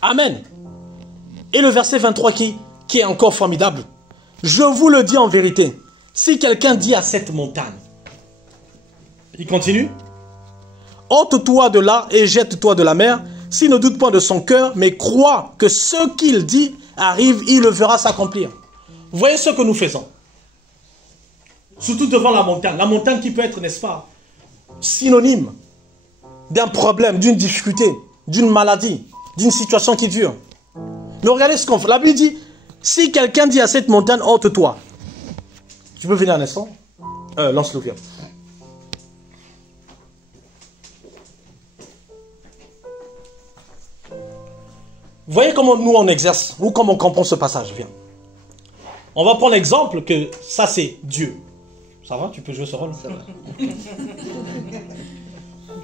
Amen. Et le verset 23 qui est encore formidable. Je vous le dis en vérité, si quelqu'un dit à cette montagne, il continue, ôte-toi de là et jette-toi de la mer, s'il ne doute pas de son cœur, mais croit que ce qu'il dit arrive, il le verra s'accomplir. Voyez ce que nous faisons. Surtout devant la montagne qui peut être, n'est-ce pas, synonyme d'un problème, d'une difficulté, d'une maladie, d'une situation qui dure. Mais regardez ce qu'on fait. La Bible dit, si quelqu'un dit à cette montagne, ôte-toi. Tu peux venir un instant? Lance-le, viens. Voyez comment nous on exerce, ou comment on comprend ce passage. Viens. On va prendre l'exemple que ça c'est Dieu. Ça va, tu peux jouer ce rôle? Ça va.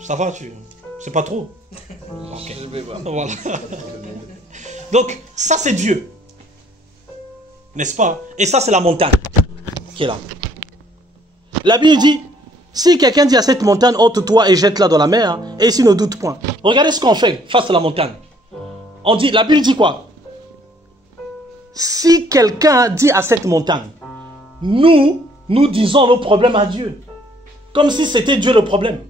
Ça va, c'est pas trop? Okay. Je vais voir. Voilà. Donc, ça c'est Dieu. N'est-ce pas? Et ça c'est la montagne qui est là. La Bible dit, si quelqu'un dit à cette montagne, ôte-toi et jette-la dans la mer, et ici ne doute point. Regardez ce qu'on fait face à la montagne. On dit, la Bible dit quoi? Si quelqu'un dit à cette montagne, nous disons nos problèmes à Dieu. Comme si c'était Dieu le problème.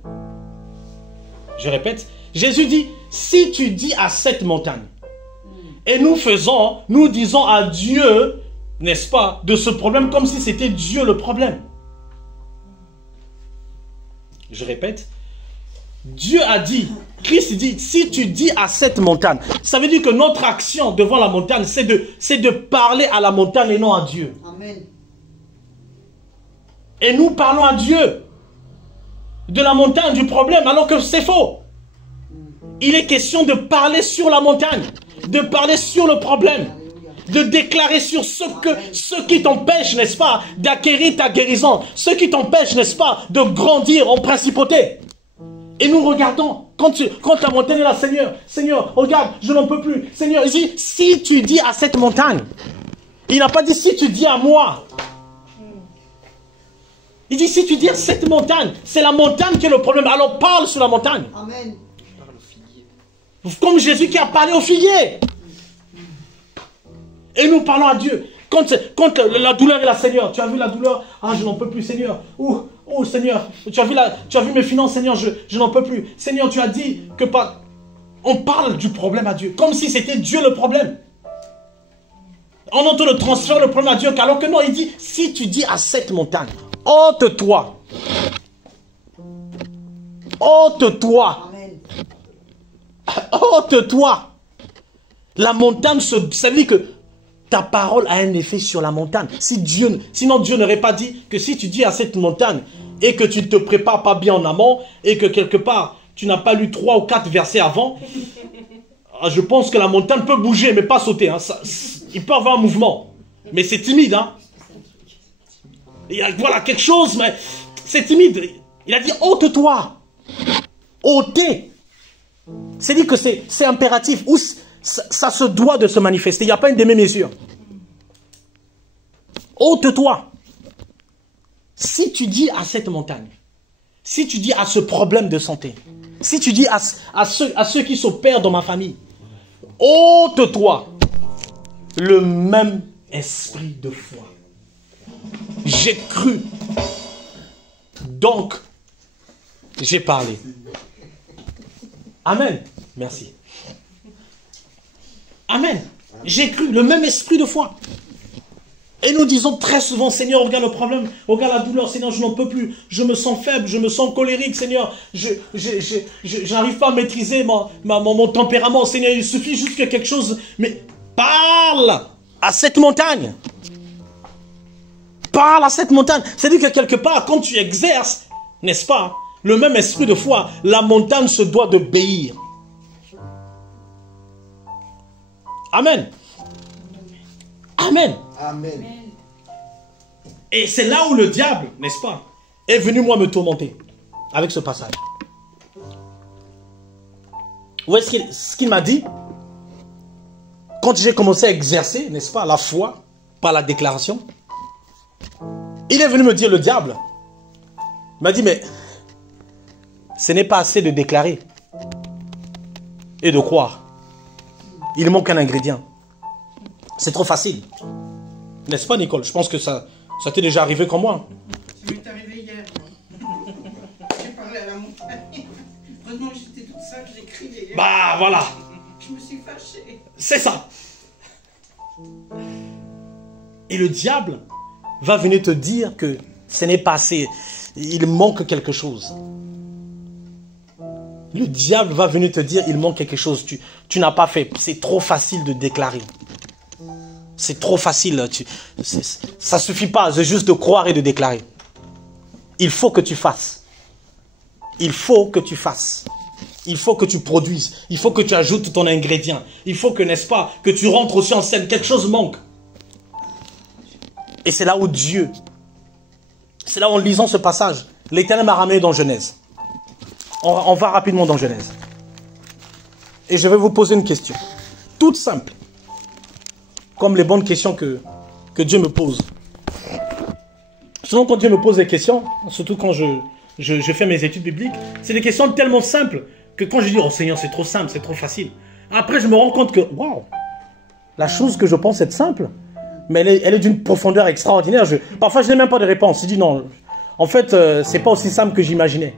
Je répète, Jésus dit, si tu dis à cette montagne, et nous disons à Dieu, n'est-ce pas, de ce problème comme si c'était Dieu le problème. Je répète, Dieu a dit, Christ dit, si tu dis à cette montagne, ça veut dire que notre action devant la montagne, c'est de parler à la montagne et non à Dieu. Amen. Et nous parlons à Dieu de la montagne, du problème, alors que c'est faux. Il est question de parler sur la montagne, de parler sur le problème. de déclarer sur ce qui t'empêche, n'est-ce pas, d'acquérir ta guérison, ce qui t'empêche, n'est-ce pas, de grandir en principauté. Et nous regardons, quand la montagne est là, Seigneur, regarde, je n'en peux plus. Seigneur, il dit, si tu dis à cette montagne, il n'a pas dit si tu dis à moi. Il dit si tu dis à cette montagne, c'est la montagne qui est le problème. Alors parle sur la montagne. Amen. Comme Jésus qui a parlé au figuier. Et nous parlons à Dieu. Quand la douleur est là, Seigneur, tu as vu la douleur? Ah, je n'en peux plus, Seigneur. Oh, Seigneur, tu as vu mes finances, Seigneur, je n'en peux plus. Seigneur, tu as dit que pas... On parle du problème à Dieu, comme si c'était Dieu le problème. On entend le transfert le problème à Dieu, alors que non, il dit, si tu dis à cette montagne, ôte-toi. Ôte-toi. Ôte-toi. La montagne, ça veut dire que ta parole a un effet sur la montagne. Sinon Dieu n'aurait pas dit que si tu dis à cette montagne et que tu ne te prépares pas bien en amont et que quelque part tu n'as pas lu 3 ou 4 versets avant, je pense que la montagne peut bouger mais pas sauter. Hein. Il peut avoir un mouvement. Mais c'est timide. Hein. Voilà quelque chose, mais c'est timide. Il a dit ôte-toi. Ôter. C'est-à-dire que c'est impératif. Ou ça se doit de se manifester. Il n'y a pas une demi-mesure. Ôte-toi. Si tu dis à cette montagne, si tu dis à ce problème de santé, si tu dis à ceux qui s'opèrent dans ma famille, ôte-toi le même esprit de foi. J'ai cru. Donc, j'ai parlé. Amen. Merci. Amen. J'ai cru, le même esprit de foi. Et nous disons très souvent, Seigneur, regarde le problème, regarde la douleur, Seigneur, je n'en peux plus. Je me sens faible, je me sens colérique, Seigneur. Je n'arrive pas à maîtriser mon tempérament, Seigneur. Il suffit juste que quelque chose... Mais parle à cette montagne. Parle à cette montagne. C'est-à-dire que quelque part, quand tu exerces, n'est-ce pas, le même esprit de foi, la montagne se doit d'obéir. Amen. Amen. Amen. Et c'est là où le diable, n'est-ce pas, est venu moi me tourmenter avec ce passage. Vous voyez ce qu'il m'a dit? Quand j'ai commencé à exercer, n'est-ce pas, la foi par la déclaration, il est venu me dire, le diable, il m'a dit, mais ce n'est pas assez de déclarer et de croire. Il manque un ingrédient. C'est trop facile. N'est-ce pas, Nicole? Je pense que ça t'est déjà arrivé comme moi. Ça m'est arrivé hier. J'ai parlé à la montagne. Heureusement que j'étais toute seule, j'ai crié. Bah, voilà. Je me suis fâchée. C'est ça. Et le diable va venir te dire que ce n'est pas assez. Il manque quelque chose. Le diable va venir te dire il manque quelque chose. Tu n'as pas fait. C'est trop facile de déclarer. C'est trop facile. Ça ne suffit pas juste de croire et de déclarer. Il faut que tu fasses. Il faut que tu fasses. Il faut que tu produises. Il faut que tu ajoutes ton ingrédient. Il faut que, n'est-ce pas, que tu rentres aussi en scène. Quelque chose manque. Et c'est là où Dieu, c'est là où en lisant ce passage, l'Éternel m'a ramené dans Genèse. On va rapidement dans Genèse. Et je vais vous poser une question. Toute simple. Comme les bonnes questions que Dieu me pose. Souvent quand Dieu me pose des questions, surtout quand je fais mes études bibliques, c'est des questions tellement simples que quand je dis « Oh Seigneur, c'est trop simple, c'est trop facile », après je me rends compte que « Waouh, la chose que je pense être simple, mais elle est d'une profondeur extraordinaire. » Parfois je n'ai même pas de réponse. Je dis « Non, en fait, c'est pas aussi simple que j'imaginais. »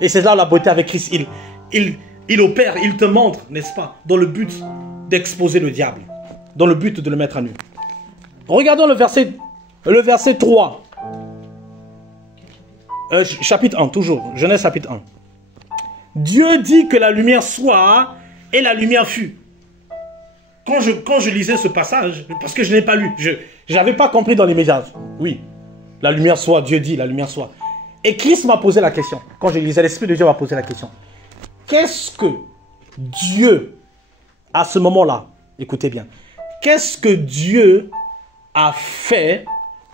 Et c'est là la beauté avec Christ. Il opère, il te montre, n'est-ce pas, dans le but d'exposer le diable, dans le but de le mettre à nu. Regardons le verset 3. Chapitre 1, toujours. Genèse chapitre 1. Dieu dit que la lumière soit et la lumière fut. Quand je lisais ce passage, parce que je n'ai pas lu, je n'avais pas compris dans l'immédiat. Oui, la lumière soit, Dieu dit, la lumière soit. Et Christ m'a posé la question. Quand je lisais, l'Esprit de Dieu m'a posé la question. Qu'est-ce que Dieu, à ce moment-là, écoutez bien, qu'est-ce que Dieu a fait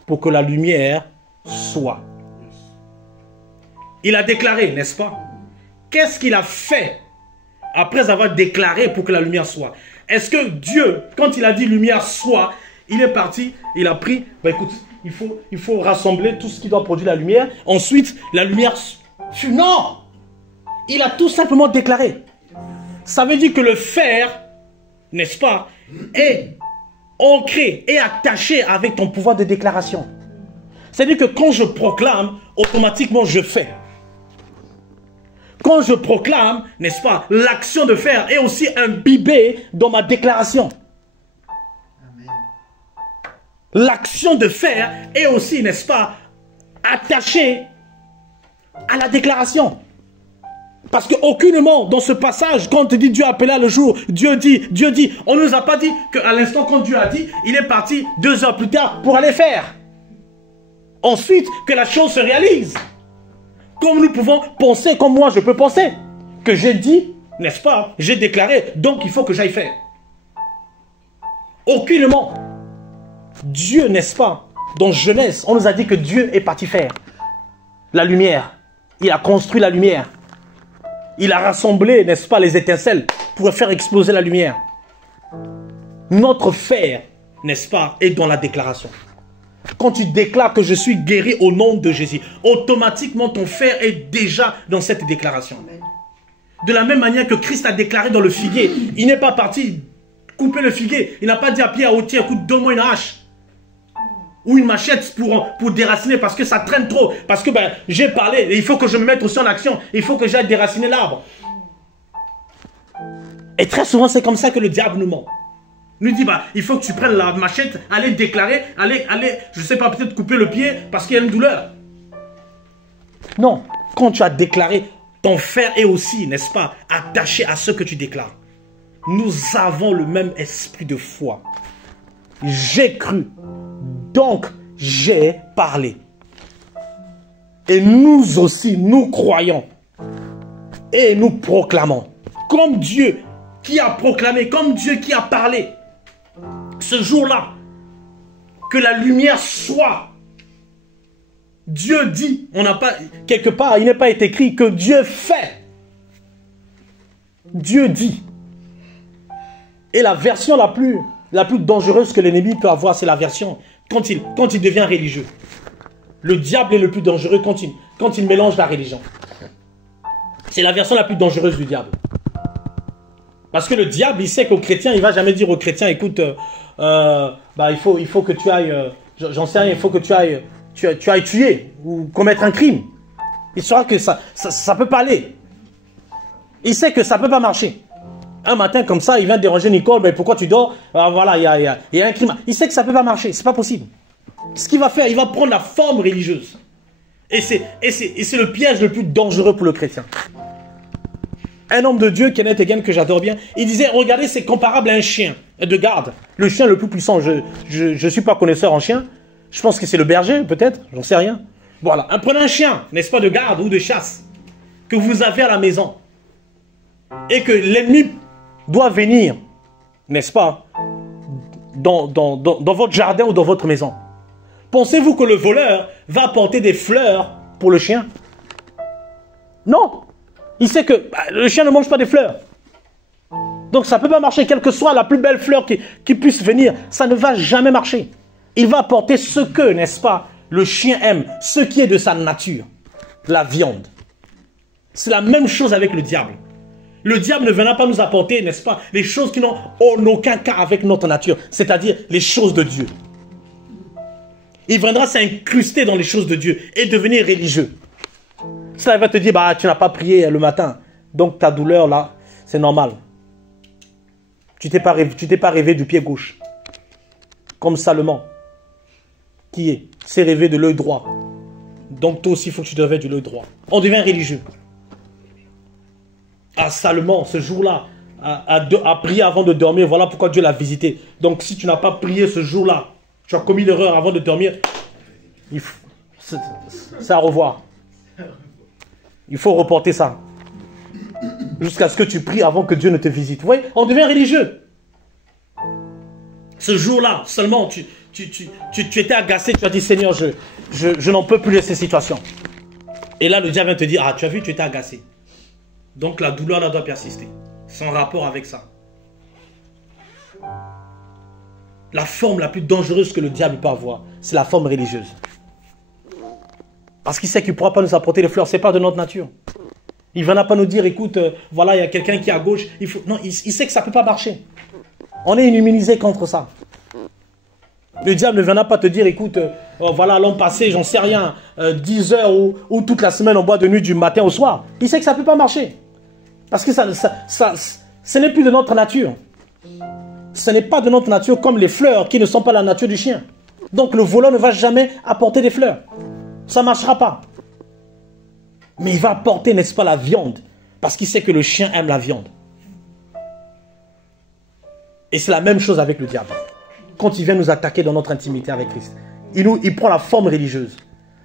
pour que la lumière soit? Il a déclaré, n'est-ce pas? Qu'est-ce qu'il a fait après avoir déclaré pour que la lumière soit? Est-ce que Dieu, quand il a dit lumière soit, il est parti, il a pris, écoute, il faut rassembler tout ce qui doit produire la lumière. Ensuite, la lumière fut... Non! Il a tout simplement déclaré. Ça veut dire que le faire, n'est-ce pas, est ancré et attaché avec ton pouvoir de déclaration. C'est-à-dire que quand je proclame, automatiquement je fais. Quand je proclame, n'est-ce pas, l'action de faire est aussi imbibée dans ma déclaration. L'action de faire est aussi, n'est-ce pas, attachée à la déclaration. Parce qu'aucunement, dans ce passage, quand on te dit Dieu appela le jour, Dieu dit, on ne nous a pas dit qu'à l'instant quand Dieu a dit, il est parti 2 heures plus tard pour aller faire. Ensuite, que la chose se réalise. Comme nous pouvons penser, comme moi je peux penser, que j'ai dit, n'est-ce pas, j'ai déclaré, donc il faut que j'aille faire. Aucunement. Dieu, n'est-ce pas, dans Genèse, on nous a dit que Dieu est parti faire la lumière. Il a construit la lumière. Il a rassemblé, n'est-ce pas, les étincelles pour faire exploser la lumière. Notre faire, n'est-ce pas, est dans la déclaration. Quand tu déclares que je suis guéri au nom de Jésus, automatiquement ton faire est déjà dans cette déclaration. De la même manière que Christ a déclaré dans le figuier, il n'est pas parti couper le figuier. Il n'a pas dit à Pierre, oh tiens, écoute, donne-moi une hache. Ou une machette pour déraciner parce que ça traîne trop. Parce que j'ai parlé, et il faut que je me mette aussi en action. Il faut que j'aille déraciner l'arbre. Et très souvent, c'est comme ça que le diable nous ment. Il nous dit, il faut que tu prennes la machette, aller déclarer, aller, je ne sais pas, peut-être couper le pied parce qu'il y a une douleur. Non, quand tu as déclaré, ton faire est aussi, n'est-ce pas, attaché à ce que tu déclares. Nous avons le même esprit de foi. J'ai cru. Donc, j'ai parlé. Et nous aussi, nous croyons. Et nous proclamons. Comme Dieu qui a proclamé, comme Dieu qui a parlé. Ce jour-là, que la lumière soit. Dieu dit, on n'a pas, quelque part, il n'est pas été écrit que Dieu fait. Dieu dit. Et la version la plus dangereuse que l'ennemi peut avoir, c'est la version quand il devient religieux. Le diable est le plus dangereux quand il mélange la religion. C'est la version la plus dangereuse du diable. Parce que le diable, il sait qu'au chrétien, il ne va jamais dire au chrétien, écoute, il faut que tu ailles, j'en sais rien, il faut que tu ailles tuer ou commettre un crime. Il saura que ça ne peut pas aller. Il sait que ça ne peut pas marcher. Un matin comme ça, il vient déranger Nicole, mais pourquoi tu dors? Voilà, il y a un crime. Il sait que ça ne peut pas marcher, c'est pas possible. Ce qu'il va faire, il va prendre la forme religieuse. Et c'est le piège le plus dangereux pour le chrétien. Un homme de Dieu, Kenneth Hagin, que j'adore bien, il disait, regardez, c'est comparable à un chien de garde. Le chien le plus puissant, je ne suis pas connaisseur en chien. Je pense que c'est le berger, peut-être, j'en sais rien. Voilà, prenez un chien, n'est-ce pas, de garde ou de chasse, que vous avez à la maison. Et que l'ennemi doit venir, n'est-ce pas, dans votre jardin ou dans votre maison. Pensez-vous que le voleur va apporter des fleurs pour le chien? Non. Il sait que le chien ne mange pas des fleurs. Donc ça ne peut pas marcher, quelle que soit la plus belle fleur qui puisse venir. Ça ne va jamais marcher. Il va apporter ce que, n'est-ce pas, le chien aime, ce qui est de sa nature, la viande. C'est la même chose avec le diable. Le diable ne viendra pas nous apporter, n'est-ce pas, les choses qui n'ont aucun cas avec notre nature, c'est-à-dire les choses de Dieu. Il viendra s'incruster dans les choses de Dieu et devenir religieux. Cela va te dire, tu n'as pas prié le matin, donc ta douleur là, c'est normal. Tu t'es pas rêvé du pied gauche, comme Salomon, qui s'est rêvé de l'œil droit. Donc toi aussi, il faut que tu te réveilles de l'œil droit. On devient religieux. Salomon, ce jour-là, a prié avant de dormir. Voilà pourquoi Dieu l'a visité. Donc, si tu n'as pas prié ce jour-là, tu as commis l'erreur avant de dormir, c'est à revoir. Il faut reporter ça. Jusqu'à ce que tu pries avant que Dieu ne te visite. Vous voyez, on devient religieux. Ce jour-là, seulement, tu étais agacé, tu as dit, Seigneur, je n'en peux plus de ces situations. Et là, le diable vient te dire, ah, tu as vu, tu étais agacé. Donc la douleur là doit persister. Sans rapport avec ça. La forme la plus dangereuse que le diable peut avoir, c'est la forme religieuse. Parce qu'il sait qu'il ne pourra pas nous apporter les fleurs, ce n'est pas de notre nature. Il ne viendra pas nous dire, écoute, voilà, il y a quelqu'un qui est à gauche. Non, il sait que ça ne peut pas marcher. On est immunisé contre ça. Le diable ne viendra pas te dire, écoute, voilà, l'an passé, j'en sais rien, 10 heures ou toute la semaine en boîte de nuit du matin au soir. Il sait que ça ne peut pas marcher. Parce que ce n'est plus de notre nature. Ce n'est pas de notre nature comme les fleurs qui ne sont pas la nature du chien. Donc le voleur ne va jamais apporter des fleurs. Ça ne marchera pas. Mais il va apporter, n'est-ce pas, la viande. Parce qu'il sait que le chien aime la viande. Et c'est la même chose avec le diable. Quand il vient nous attaquer dans notre intimité avec Christ, il prend la forme religieuse.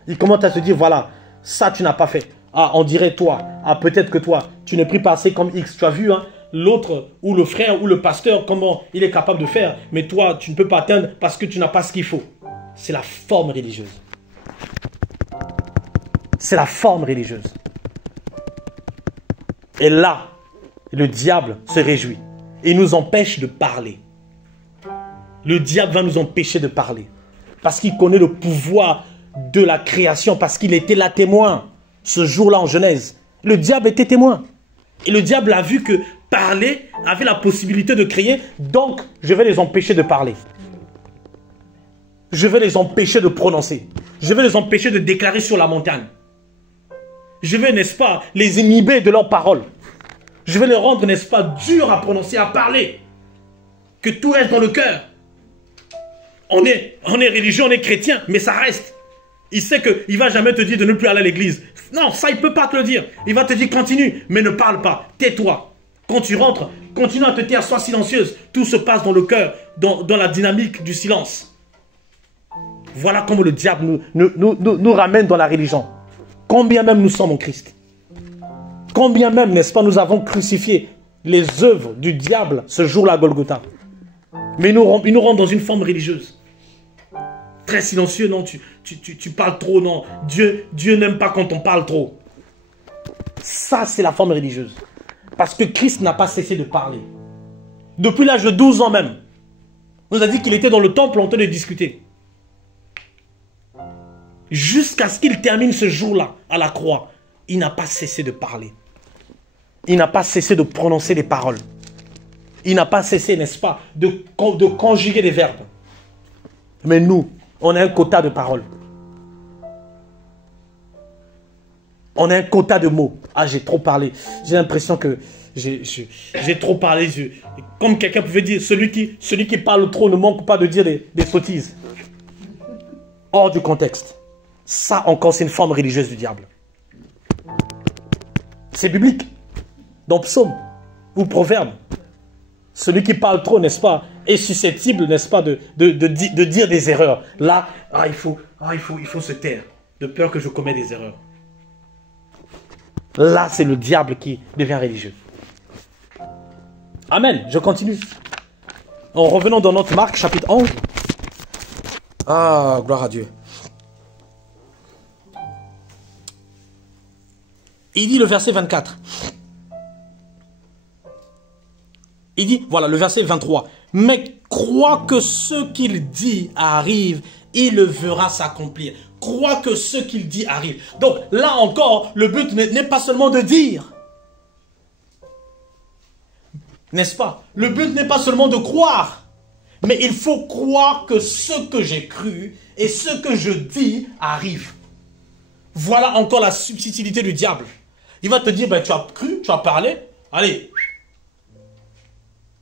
Il commence à se dire, voilà, ça tu n'as pas fait. Ah, on dirait toi. Ah, peut-être que toi, tu ne pries pas assez comme X. Tu as vu, hein, l'autre, ou le frère, ou le pasteur, comment il est capable de faire. Mais toi, tu ne peux pas atteindre parce que tu n'as pas ce qu'il faut. C'est la forme religieuse. C'est la forme religieuse. Et là, le diable se réjouit. Et nous empêche de parler. Le diable va nous empêcher de parler. Parce qu'il connaît le pouvoir de la création. Parce qu'il était là témoin. Ce jour-là en Genèse. Le diable était témoin. Et le diable a vu que parler avait la possibilité de créer. Donc, je vais les empêcher de parler. Je vais les empêcher de prononcer. Je vais les empêcher de déclarer sur la montagne. Je vais, n'est-ce pas, les inhiber de leurs paroles. Je vais les rendre, n'est-ce pas, durs à prononcer, à parler. Que tout reste dans le cœur. On est religieux, on est chrétien, mais ça reste. Il sait qu'il ne va jamais te dire de ne plus aller à l'église. Non, ça, il ne peut pas te le dire. Il va te dire, continue, mais ne parle pas. Tais-toi. Quand tu rentres, continue à te taire, sois silencieuse. Tout se passe dans le cœur, dans la dynamique du silence. Voilà comment le diable nous ramène dans la religion. Combien même nous sommes en Christ. Combien même, n'est-ce pas, nous avons crucifié les œuvres du diable ce jour-là à Golgotha. Mais il nous rend dans une forme religieuse. Très silencieux, non, tu parles trop, non. Dieu n'aime pas quand on parle trop. Ça, c'est la forme religieuse. Parce que Christ n'a pas cessé de parler. Depuis l'âge de 12 ans même. On nous a dit qu'il était dans le temple en train de discuter. Jusqu'à ce qu'il termine ce jour-là à la croix. Il n'a pas cessé de parler. Il n'a pas cessé de prononcer des paroles. Il n'a pas cessé, n'est-ce pas, de conjuguer des verbes. Mais nous, on a un quota de paroles. On a un quota de mots. Ah, j'ai trop parlé. J'ai l'impression que j'ai trop parlé. Comme quelqu'un pouvait dire, celui qui parle trop ne manque pas de dire des sottises. Hors du contexte. Ça encore, c'est une forme religieuse du diable. C'est biblique. Dans Psaume ou Proverbe. Celui qui parle trop, n'est-ce pas, est susceptible, n'est-ce pas, de dire des erreurs. Là, il faut se taire, de peur que je commette des erreurs. Là, c'est le diable qui devient religieux. Amen. Je continue. En revenant dans notre Marc, chapitre 11. Ah, gloire à Dieu. Il dit le verset 24. Il dit, voilà, le verset 23. Mais crois que ce qu'il dit arrive, il le verra s'accomplir. Crois que ce qu'il dit arrive. Donc là encore, le but n'est pas seulement de dire. N'est-ce pas? Le but n'est pas seulement de croire. Mais il faut croire que ce que j'ai cru et ce que je dis arrive. Voilà encore la subtilité du diable. Il va te dire, ben, tu as cru, tu as parlé, allez.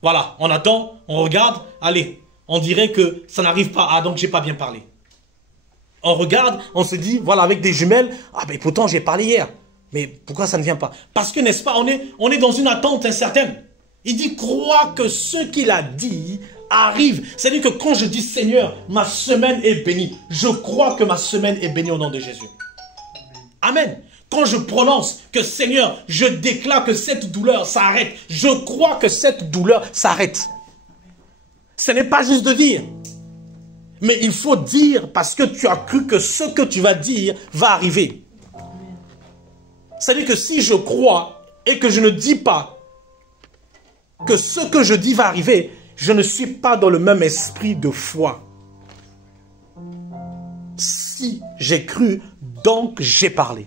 Voilà, on attend, on regarde, allez, on dirait que ça n'arrive pas, ah donc j'ai pas bien parlé. On regarde, on se dit, voilà, avec des jumelles, ah ben pourtant j'ai parlé hier, mais pourquoi ça ne vient pas? Parce que, n'est-ce pas, on est dans une attente incertaine. Il dit, crois que ce qu'il a dit arrive. C'est-à-dire que quand je dis, Seigneur, ma semaine est bénie, je crois que ma semaine est bénie au nom de Jésus. Amen. Quand je prononce que Seigneur, je déclare que cette douleur s'arrête. Je crois que cette douleur s'arrête. Ce n'est pas juste de dire. Mais il faut dire parce que tu as cru que ce que tu vas dire va arriver. C'est-à-dire que si je crois et que je ne dis pas que ce que je dis va arriver, je ne suis pas dans le même esprit de foi. Si j'ai cru, donc j'ai parlé.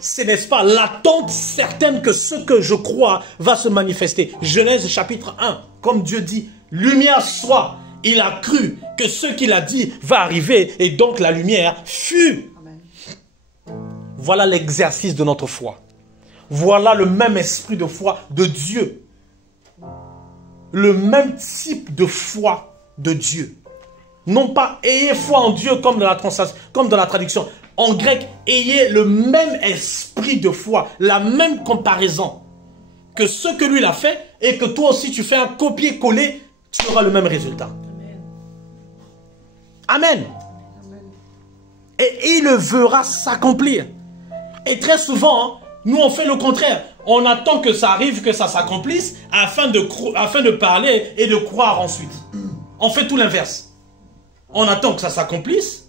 C'est, n'est-ce pas, l'attente certaine que ce que je crois va se manifester. Genèse chapitre 1, comme Dieu dit, lumière soit. Il a cru que ce qu'il a dit va arriver et donc la lumière fut. Amen. Voilà l'exercice de notre foi. Voilà le même esprit de foi de Dieu. Le même type de foi de Dieu. Non pas ayez foi en Dieu comme dans la traduction. En grec, ayez le même esprit de foi, la même comparaison que ce que lui a fait et que toi aussi tu fais un copier-coller, tu auras le même résultat. Amen. Amen. Et il le verra s'accomplir. Et très souvent, nous on fait le contraire. On attend que ça arrive, que ça s'accomplisse afin de parler et de croire ensuite. On fait tout l'inverse. On attend que ça s'accomplisse.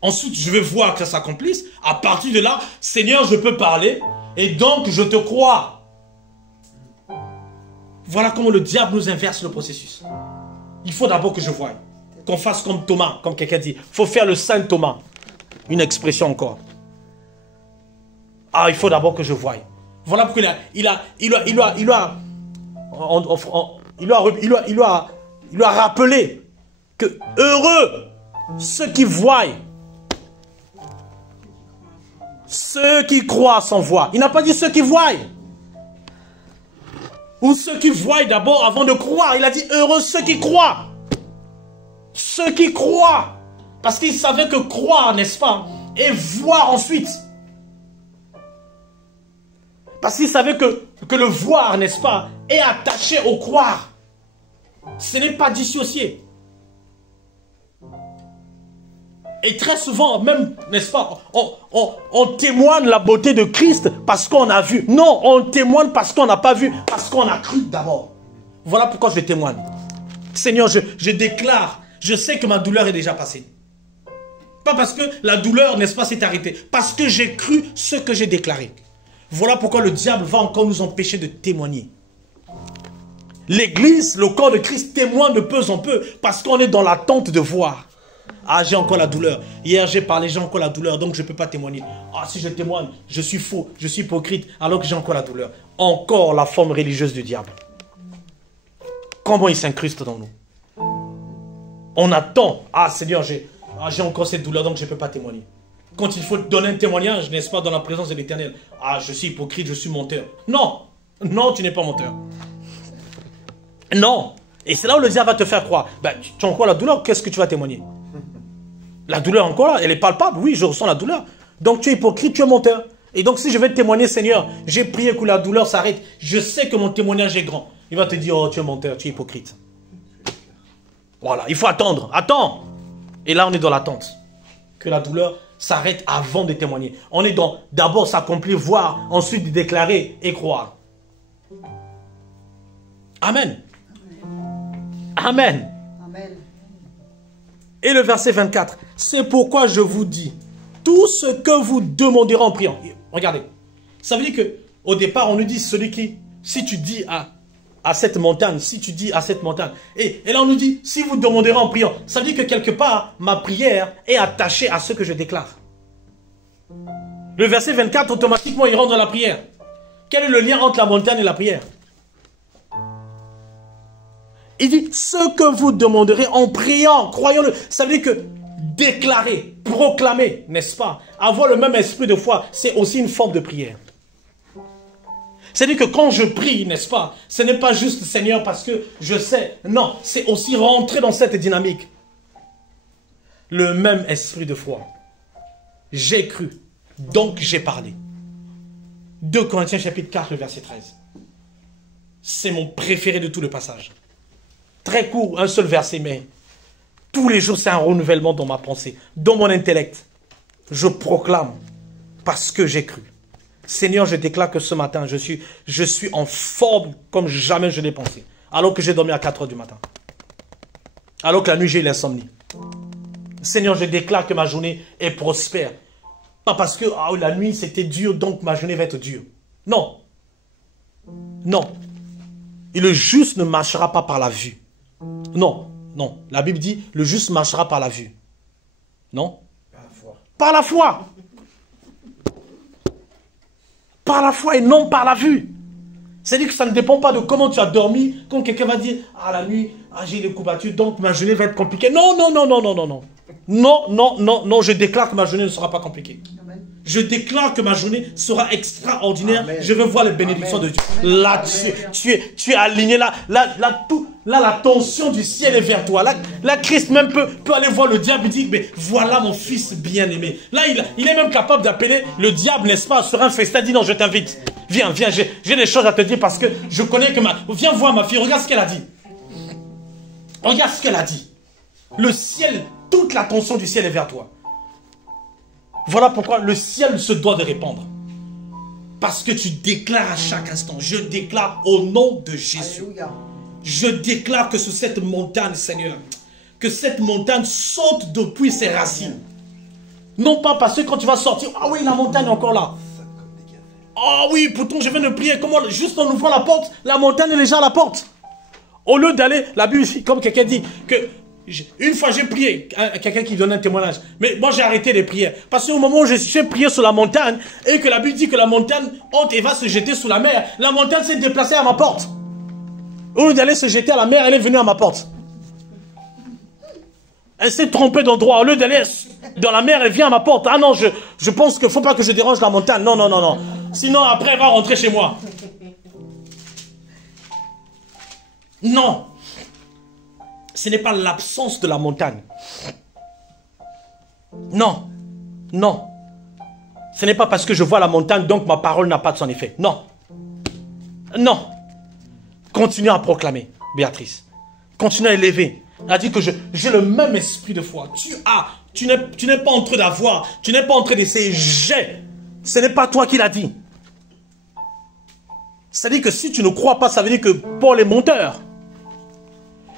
Ensuite, je vais voir que ça s'accomplisse. À partir de là, Seigneur, je peux parler. Et donc, je te crois. Voilà comment le diable nous inverse le processus. Il faut d'abord que je voie. Qu'on fasse comme Thomas, comme quelqu'un dit. Il faut faire le Saint Thomas. Une expression encore. Ah, il faut d'abord que je voie. Voilà pourquoi il a rappelé que heureux ceux qui voient, ceux qui croient sans voir. Il n'a pas dit ceux qui voient. Ou ceux qui voient d'abord avant de croire. Il a dit heureux ceux qui croient. Ceux qui croient. Parce qu'il savait que croire, n'est-ce pas, et voir ensuite. Parce qu'il savait que le voir, n'est-ce pas, est attaché au croire. Ce n'est pas dissocié. Et très souvent, même, n'est-ce pas, on témoigne la beauté de Christ parce qu'on a vu. Non, on témoigne parce qu'on n'a pas vu, parce qu'on a cru d'abord. Voilà pourquoi je témoigne. Seigneur, je déclare, je sais que ma douleur est déjà passée. Pas parce que la douleur, n'est-ce pas, s'est arrêtée. Parce que j'ai cru ce que j'ai déclaré. Voilà pourquoi le diable va encore nous empêcher de témoigner. L'Église, le corps de Christ témoigne de peu en peu parce qu'on est dans l'attente de voir. Ah, j'ai encore la douleur. Hier, j'ai parlé, j'ai encore la douleur, donc je ne peux pas témoigner. Ah, si je témoigne, je suis faux, je suis hypocrite, alors que j'ai encore la douleur. Encore la forme religieuse du diable. Comment il s'incruste dans nous? On attend. Ah, Seigneur, j'ai encore cette douleur, donc je ne peux pas témoigner. Quand il faut donner un témoignage, n'est-ce pas, dans la présence de l'Éternel. Ah, je suis hypocrite, je suis menteur. Non, non, tu n'es pas menteur. Non. Et c'est là où le diable va te faire croire. Ben, tu as encore la douleur, qu'est-ce que tu vas témoigner? La douleur encore là, elle est palpable. Oui, je ressens la douleur. Donc tu es hypocrite, tu es menteur. Et donc si je vais témoigner, Seigneur, j'ai prié que la douleur s'arrête. Je sais que mon témoignage est grand. Il va te dire, oh, tu es menteur, tu es hypocrite. Voilà, il faut attendre. Attends. Et là, on est dans l'attente. Que la douleur s'arrête avant de témoigner. On est dans d'abord s'accomplir, voir, ensuite déclarer et croire. Amen. Amen. Amen. Et le verset 24. C'est pourquoi je vous dis, tout ce que vous demanderez en priant. Regardez. Ça veut dire que au départ, on nous dit, celui qui, si tu dis à cette montagne, si tu dis à cette montagne. Et là, on nous dit, si vous demanderez en priant. Ça veut dire que quelque part, ma prière est attachée à ce que je déclare. Le verset 24, automatiquement, il rentre dans la prière. Quel est le lien entre la montagne et la prière? Il dit, ce que vous demanderez en priant, croyons-le. Ça veut dire que déclarer, proclamer, n'est-ce pas? Avoir le même esprit de foi, c'est aussi une forme de prière. C'est-à-dire que quand je prie, n'est-ce pas? Ce n'est pas juste Seigneur parce que je sais. Non, c'est aussi rentrer dans cette dynamique. Le même esprit de foi. J'ai cru, donc j'ai parlé. 2 Corinthiens chapitre 4, le verset 13. C'est mon préféré de tout le passage. Très court, un seul verset, mais tous les jours, c'est un renouvellement dans ma pensée, dans mon intellect. Je proclame parce que j'ai cru. Seigneur, je déclare que ce matin, je suis en forme comme jamais je l'ai pensé. alors que j'ai dormi à 4 heures du matin. Alors que la nuit, j'ai eu l'insomnie. Seigneur, je déclare que ma journée est prospère. Pas parce que la nuit, c'était dur, donc ma journée va être dure. Non. Non. Et le juste ne marchera pas par la vue. Non, non. La Bible dit, le juste marchera par la vue. Non? Par la foi. Par la foi. Par la foi et non par la vue. C'est-à-dire que ça ne dépend pas de comment tu as dormi. Quand quelqu'un va dire, la nuit, j'ai des courbatures, donc ma journée va être compliquée. Non, non, non, non, non, non, non. Non, non, non, non, je déclare que ma journée ne sera pas compliquée. Amen. Je déclare que ma journée sera extraordinaire. Amen. Je veux voir les bénédictions Amen. De Dieu. Là, tu es aligné là. Là, la tension du ciel est vers toi. Là, Christ même peut aller voir le diable et dire, mais voilà mon fils bien-aimé. Là, il est même capable d'appeler le diable, n'est-ce pas, sur un festin. Il dit, non, je t'invite. Viens, viens, j'ai des choses à te dire parce que je connais que Viens voir ma fille, regarde ce qu'elle a dit. Regarde ce qu'elle a dit. Le ciel, toute l'attention du ciel est vers toi. Voilà pourquoi le ciel se doit de répondre. Parce que tu déclares à chaque instant. Je déclare au nom de Jésus. Alléluia. Je déclare que sur cette montagne, Seigneur, que cette montagne saute depuis ses racines. Non pas parce que quand tu vas sortir, oui, la montagne est encore là. Oui, pourtant je viens de prier. Comment, juste en ouvrant la porte, la montagne est déjà à la porte. Au lieu d'aller, la Bible, comme quelqu'un dit, que une fois j'ai prié, quelqu'un qui donne un témoignage, mais moi j'ai arrêté les prières. Parce qu'au moment où j'ai prié sur la montagne, et que la Bible dit que la montagne honte et va se jeter sous la mer, la montagne s'est déplacée à ma porte. Au lieu d'aller se jeter à la mer, elle est venue à ma porte. Elle s'est trompée d'endroit. Au lieu d'aller dans la mer, elle vient à ma porte. Ah non, je pense qu'il ne faut pas que je dérange la montagne. Non, non, non, non. Sinon, après, elle va rentrer chez moi. Non. Ce n'est pas l'absence de la montagne. Non. Non. Ce n'est pas parce que je vois la montagne, donc ma parole n'a pas de son effet. Non. Non. Continue à proclamer, Béatrice. Continue à élever. Elle a dit que j'ai le même esprit de foi. Tu n'es pas en train d'avoir, tu n'es pas en train d'essayer. Ce n'est pas toi qui l'as dit. C'est-à-dire que si tu ne crois pas, ça veut dire que Paul est menteur.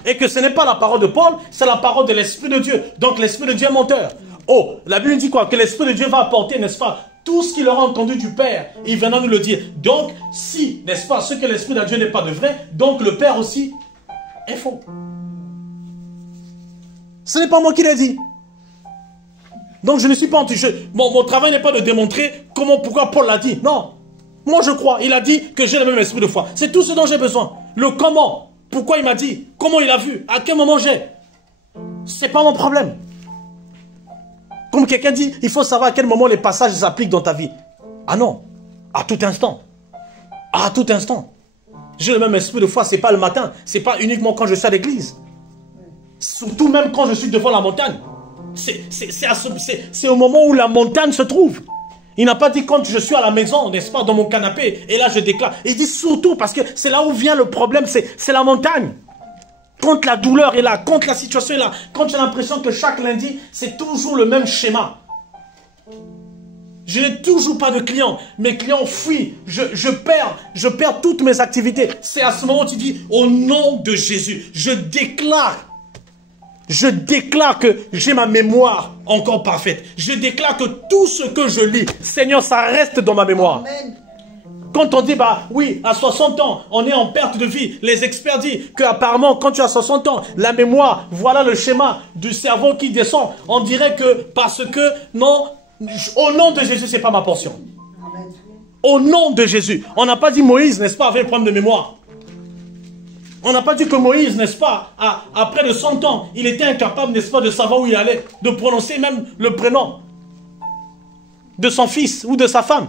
Et que ce n'est pas la parole de Paul, c'est la parole de l'Esprit de Dieu. Donc l'Esprit de Dieu est menteur. La Bible dit quoi? Que l'Esprit de Dieu va apporter, n'est-ce pas, tout ce qu'il aura entendu du Père. Il viendra nous le dire. Donc, si, n'est-ce pas, ce que l'Esprit de Dieu n'est pas de vrai, donc le Père aussi est faux. Ce n'est pas moi qui l'ai dit. Donc je ne suis pas mon travail n'est pas de démontrer pourquoi Paul l'a dit. Non. Moi je crois. Il a dit que j'ai le même esprit de foi. C'est tout ce dont j'ai besoin. Le comment. Pourquoi il m'a dit. Comment il a vu. À quel moment j'ai. C'est pas mon problème. Comme quelqu'un dit, il faut savoir à quel moment les passages s'appliquent dans ta vie. Ah non. À tout instant. À tout instant. J'ai le même esprit de foi. C'est pas le matin. C'est pas uniquement quand je suis à l'église. Surtout même quand je suis devant la montagne. C'est au moment où la montagne se trouve. Il n'a pas dit quand je suis à la maison, n'est-ce pas, dans mon canapé, et là je déclare. Il dit surtout parce que c'est là où vient le problème, c'est la montagne. Quand la douleur est là, quand la situation est là, quand tu as l'impression que chaque lundi, c'est toujours le même schéma. Je n'ai toujours pas de clients. Mes clients fuient. Je perds toutes mes activités. C'est à ce moment où tu dis, au nom de Jésus, je déclare que j'ai ma mémoire encore parfaite. Je déclare que tout ce que je lis, Seigneur, ça reste dans ma mémoire. Amen. Quand on dit, oui, à 60 ans, on est en perte de vie, les experts disent qu'apparemment, quand tu as 60 ans, la mémoire, voilà le schéma du cerveau qui descend. On dirait que parce que, non, au nom de Jésus, ce n'est pas ma portion. Amen. Au nom de Jésus. On n'a pas dit Moïse, n'est-ce pas, avait un problème de mémoire. On n'a pas dit que Moïse, n'est-ce pas, après de 100 ans, il était incapable, n'est-ce pas, de savoir où il allait, de prononcer même le prénom de son fils ou de sa femme.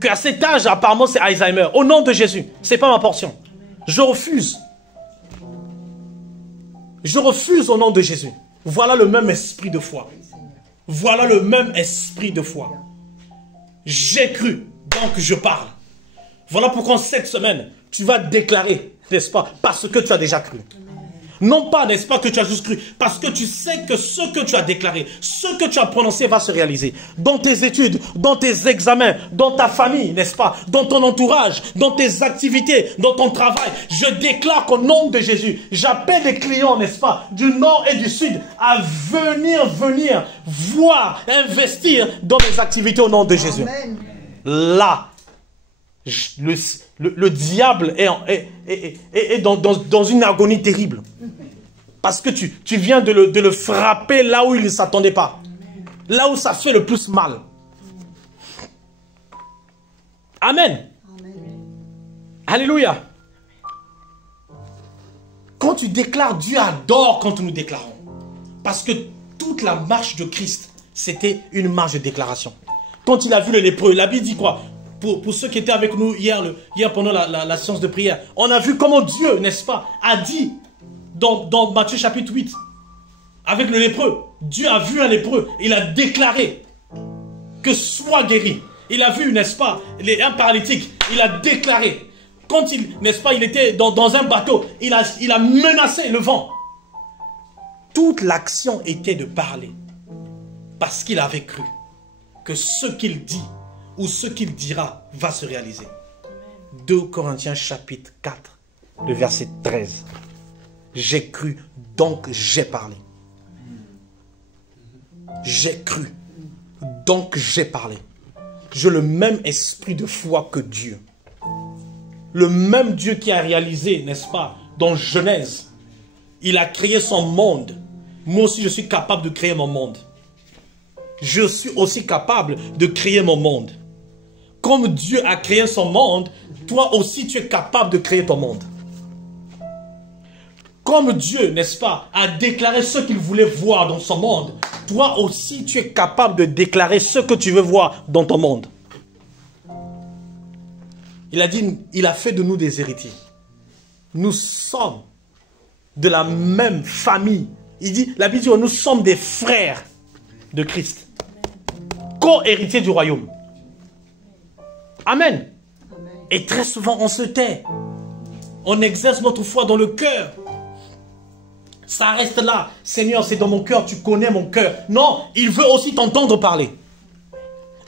Qu'à cet âge, apparemment, c'est Alzheimer. Au nom de Jésus, ce n'est pas ma portion. Je refuse. Je refuse au nom de Jésus. Voilà le même esprit de foi. Voilà le même esprit de foi. J'ai cru, donc je parle. Voilà pourquoi cette semaine, tu vas déclarer, n'est-ce pas, parce que tu as déjà cru. Non pas, n'est-ce pas, que tu as juste cru, parce que tu sais que ce que tu as déclaré, ce que tu as prononcé va se réaliser. Dans tes études, dans tes examens, dans ta famille, n'est-ce pas, dans ton entourage, dans tes activités, dans ton travail. Je déclare qu'au nom de Jésus, j'appelle les clients, n'est-ce pas, du nord et du sud, à venir voir, investir dans mes activités au nom de Jésus. Amen. Là, le diable est dans une agonie terrible. Parce que tu viens de le frapper là où il ne s'attendait pas. Là où ça fait le plus mal. Amen. Alléluia. Quand tu déclares, Dieu adore quand nous déclarons. Parce que toute la marche de Christ, c'était une marche de déclaration. Quand il a vu le lépreux, la Bible dit quoi? Pour ceux qui étaient avec nous hier pendant la séance de prière, on a vu comment Dieu, n'est-ce pas, a dit dans Matthieu chapitre 8, avec le lépreux, Dieu a vu un lépreux, il a déclaré que soit guéri. Il a vu, n'est-ce pas, un paralytique, il a déclaré. Quand n'est-ce pas, il était dans un bateau, il a menacé le vent. Toute l'action était de parler, parce qu'il avait cru que ce qu'il dit ou ce qu'il dira va se réaliser. 2 Corinthiens chapitre 4, le verset 13. J'ai cru, donc j'ai parlé. J'ai cru, donc j'ai parlé. J'ai le même esprit de foi que Dieu. Le même Dieu qui a réalisé, n'est-ce pas, dans Genèse, il a créé son monde. Moi aussi, je suis capable de créer mon monde. Je suis aussi capable de créer mon monde. Comme Dieu a créé son monde, toi aussi tu es capable de créer ton monde. Comme Dieu, n'est-ce pas, a déclaré ce qu'il voulait voir dans son monde, toi aussi tu es capable de déclarer ce que tu veux voir dans ton monde. Il a dit, il a fait de nous des héritiers. Nous sommes de la même famille. Il dit, la Bible dit, nous sommes des frères de Christ. Co-héritiers du royaume. Amen. Et très souvent, on se tait. On exerce notre foi dans le cœur. Ça reste là. Seigneur, c'est dans mon cœur, tu connais mon cœur. Non, il veut aussi t'entendre parler.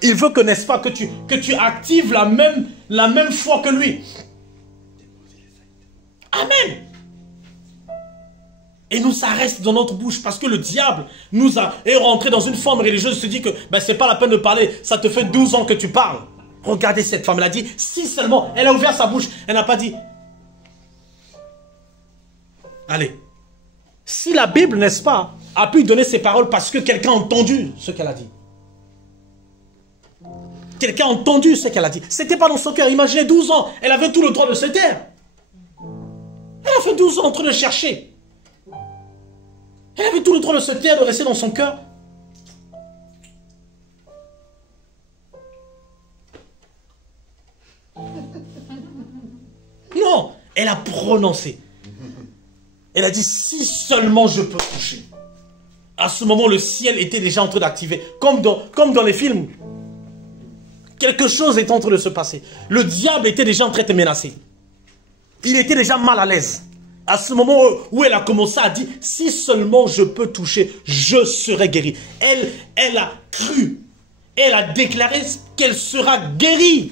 Il veut que, n'est-ce pas, que tu actives la même foi que lui. Amen. Et nous, ça reste dans notre bouche parce que le diable est rentré dans une forme religieuse. Il se dit que ben, c'est pas la peine de parler. Ça te fait 12 ans que tu parles. Regardez cette femme, elle a dit, si seulement, elle a ouvert sa bouche, elle n'a pas dit, allez, si la Bible, n'est-ce pas, a pu donner ses paroles parce que quelqu'un a entendu ce qu'elle a dit. Quelqu'un a entendu ce qu'elle a dit. C'était pas dans son cœur, imaginez 12 ans, elle avait tout le droit de se taire. Elle a fait 12 ans en train de chercher. Elle avait tout le droit de se taire, de rester dans son cœur. Non, elle a prononcé. Elle a dit, si seulement je peux toucher. À ce moment, le ciel était déjà en train d'activer. Comme dans les films. Quelque chose est en train de se passer. Le diable était déjà en train de te menacer. Il était déjà mal à l'aise. À ce moment où elle a commencé à dire, si seulement je peux toucher, je serai guéri. Elle a cru. Elle a déclaré qu'elle sera guérie.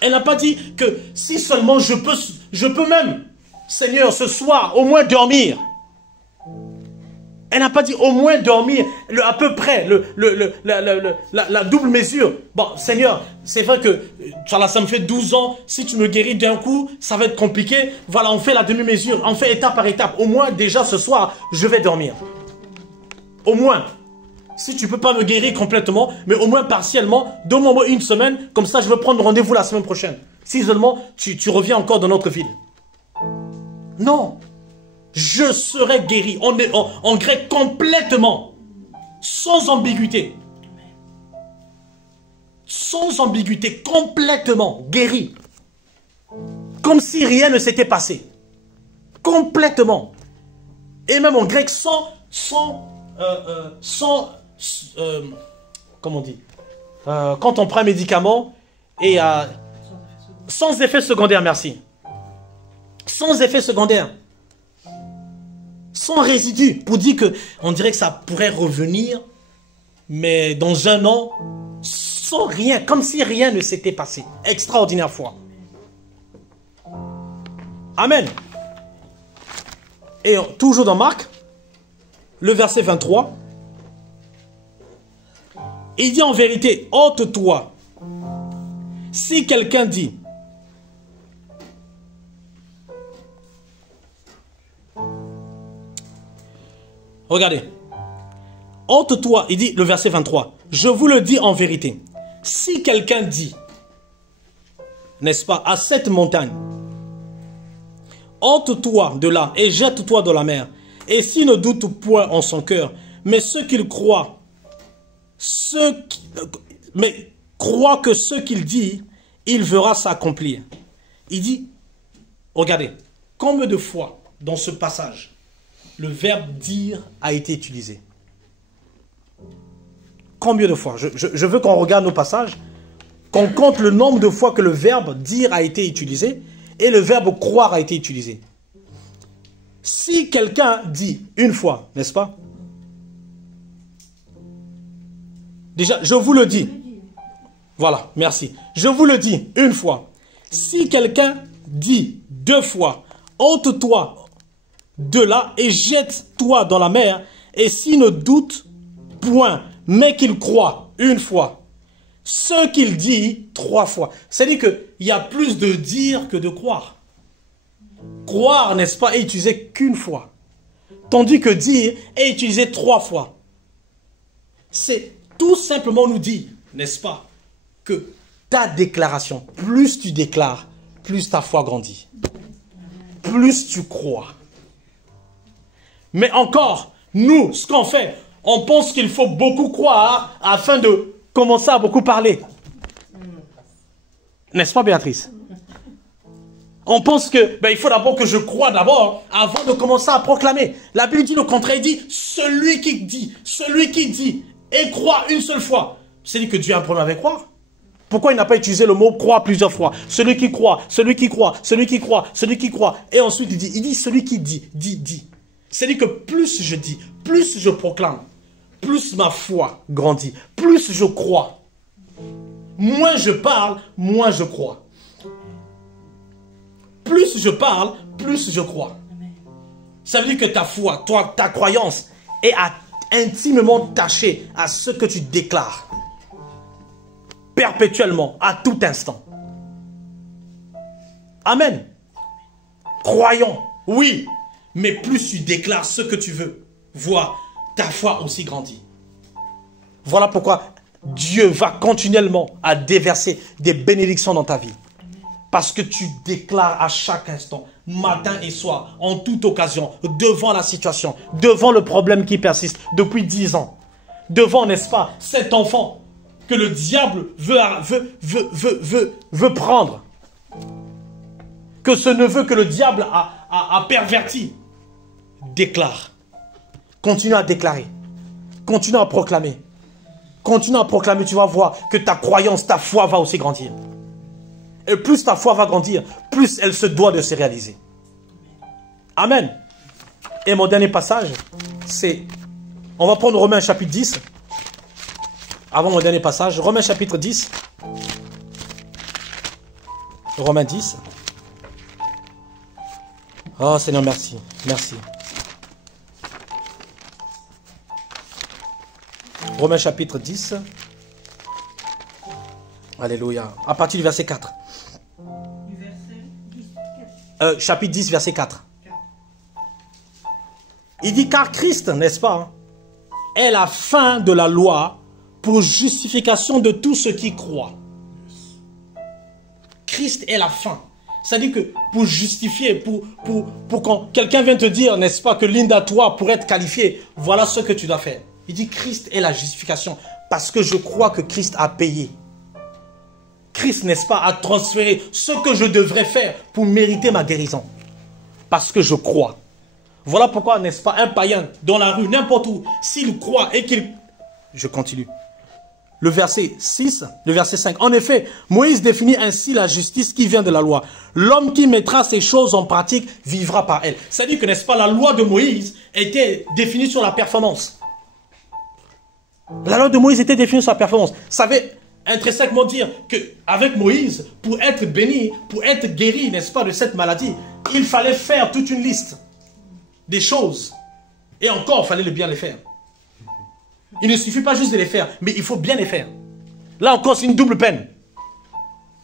Elle n'a pas dit que si seulement je peux même, Seigneur, ce soir, au moins dormir. Elle n'a pas dit au moins dormir, à peu près, la double mesure. Bon, Seigneur, c'est vrai que ça me fait 12 ans, si tu me guéris d'un coup, ça va être compliqué. Voilà, on fait la demi-mesure, on fait étape par étape. Au moins, déjà ce soir, je vais dormir. Au moins. Si tu ne peux pas me guérir complètement, mais au moins partiellement, donne-moi au moins une semaine, comme ça je veux prendre rendez-vous la semaine prochaine. Si seulement tu reviens encore dans notre ville. Non. Je serai guéri. En grec complètement. Sans ambiguïté. Sans ambiguïté, complètement guéri. Comme si rien ne s'était passé. Complètement. Et même en grec, comment on dit, quand on prend un médicament et sans effet secondaire, merci. Sans effet secondaire. Sans résidu. Pour dire que, on dirait que ça pourrait revenir, mais dans un an, sans rien, comme si rien ne s'était passé. Extraordinaire foi. Amen. Et toujours dans Marc, le verset 23, il dit en vérité, ôte-toi. Si quelqu'un dit, regardez, ôte-toi, il dit le verset 23, je vous le dis en vérité, si quelqu'un dit, n'est-ce pas, à cette montagne, ôte-toi de là et jette-toi dans la mer, et s'il ne doute point en son cœur, mais ce qu'il croit, mais croit que ce qu'il dit, il verra s'accomplir. Il dit, regardez, combien de fois dans ce passage, le verbe dire a été utilisé? Combien de fois? Je veux qu'on regarde nos passages, qu'on compte le nombre de fois que le verbe dire a été utilisé et le verbe croire a été utilisé. Si quelqu'un dit une fois, n'est-ce pas? Déjà, je vous le dis. Voilà, merci. Je vous le dis une fois. Si quelqu'un dit deux fois, ôte-toi de là et jette-toi dans la mer, et s'il ne doute point, mais qu'il croit une fois, ce qu'il dit trois fois. C'est-à-dire qu'il y a plus de dire que de croire. Croire, n'est-ce pas, est utilisé qu'une fois. Tandis que dire est utilisé trois fois. C'est tout simplement nous dire, n'est-ce pas, que ta déclaration, plus tu déclares, plus ta foi grandit. Plus tu crois. Mais encore, nous, ce qu'on fait, on pense qu'il faut beaucoup croire afin de commencer à beaucoup parler. N'est-ce pas, Béatrice? On pense que il faut d'abord que je croie d'abord avant de commencer à proclamer. La Bible dit le contraire, il dit celui qui dit et croit une seule fois. C'est-à-dire que Dieu a un problème avec croire. Pourquoi il n'a pas utilisé le mot croire plusieurs fois? Celui qui croit, celui qui croit, celui qui croit, celui qui croit. Et ensuite il dit celui qui dit. C'est-à-dire que plus je dis, plus je proclame, plus ma foi grandit, plus je crois. Moins je parle, moins je crois. Plus je parle, plus je crois. Ça veut dire que ta foi, ta croyance est intimement attachée à ce que tu déclares. Perpétuellement, à tout instant. Amen. Croyons, oui, mais plus tu déclares ce que tu veux, vois, ta foi aussi grandit. Voilà pourquoi Dieu va continuellement à déverser des bénédictions dans ta vie. Parce que tu déclares à chaque instant, matin et soir, en toute occasion, devant la situation, devant le problème qui persiste depuis 10 ans, devant, n'est-ce pas, cet enfant que le diable veut prendre, que ce neveu que le diable a perverti, déclare. Continue à déclarer. Continue à proclamer. Continue à proclamer, tu vas voir que ta croyance, ta foi va aussi grandir. Et plus ta foi va grandir, plus elle se doit de se réaliser. Amen. Et mon dernier passage, c'est... On va prendre Romains chapitre 10. Avant mon dernier passage, Romains chapitre 10. Romains 10. Oh Seigneur, merci. Merci. Romains chapitre 10. Alléluia. À partir du verset 4. Chapitre 10, verset 4. Il dit, car Christ, n'est-ce pas, est la fin de la loi pour justification de tous ceux qui croient. Christ est la fin. C'est-à-dire que pour justifier, pour quand quelqu'un vient te dire, n'est-ce pas, que Linda, toi, pour être qualifié, voilà ce que tu dois faire. Il dit, Christ est la justification parce que je crois que Christ a payé. Christ, n'est-ce pas, a transféré ce que je devrais faire pour mériter ma guérison. Parce que je crois. Voilà pourquoi, n'est-ce pas, un païen dans la rue, n'importe où, s'il croit et qu'il... Je continue. le verset 6, le verset 5. En effet, Moïse définit ainsi la justice qui vient de la loi. L'homme qui mettra ces choses en pratique vivra par elles. C'est-à-dire que, n'est-ce pas, la loi de Moïse était définie sur la performance. La loi de Moïse était définie sur la performance. Ça veut intrinsèquement dire qu'avec Moïse, pour être béni, pour être guéri, n'est-ce pas, de cette maladie, il fallait faire toute une liste des choses. Et encore, il fallait bien les faire. Il ne suffit pas juste de les faire, mais il faut bien les faire. Là encore, c'est une double peine.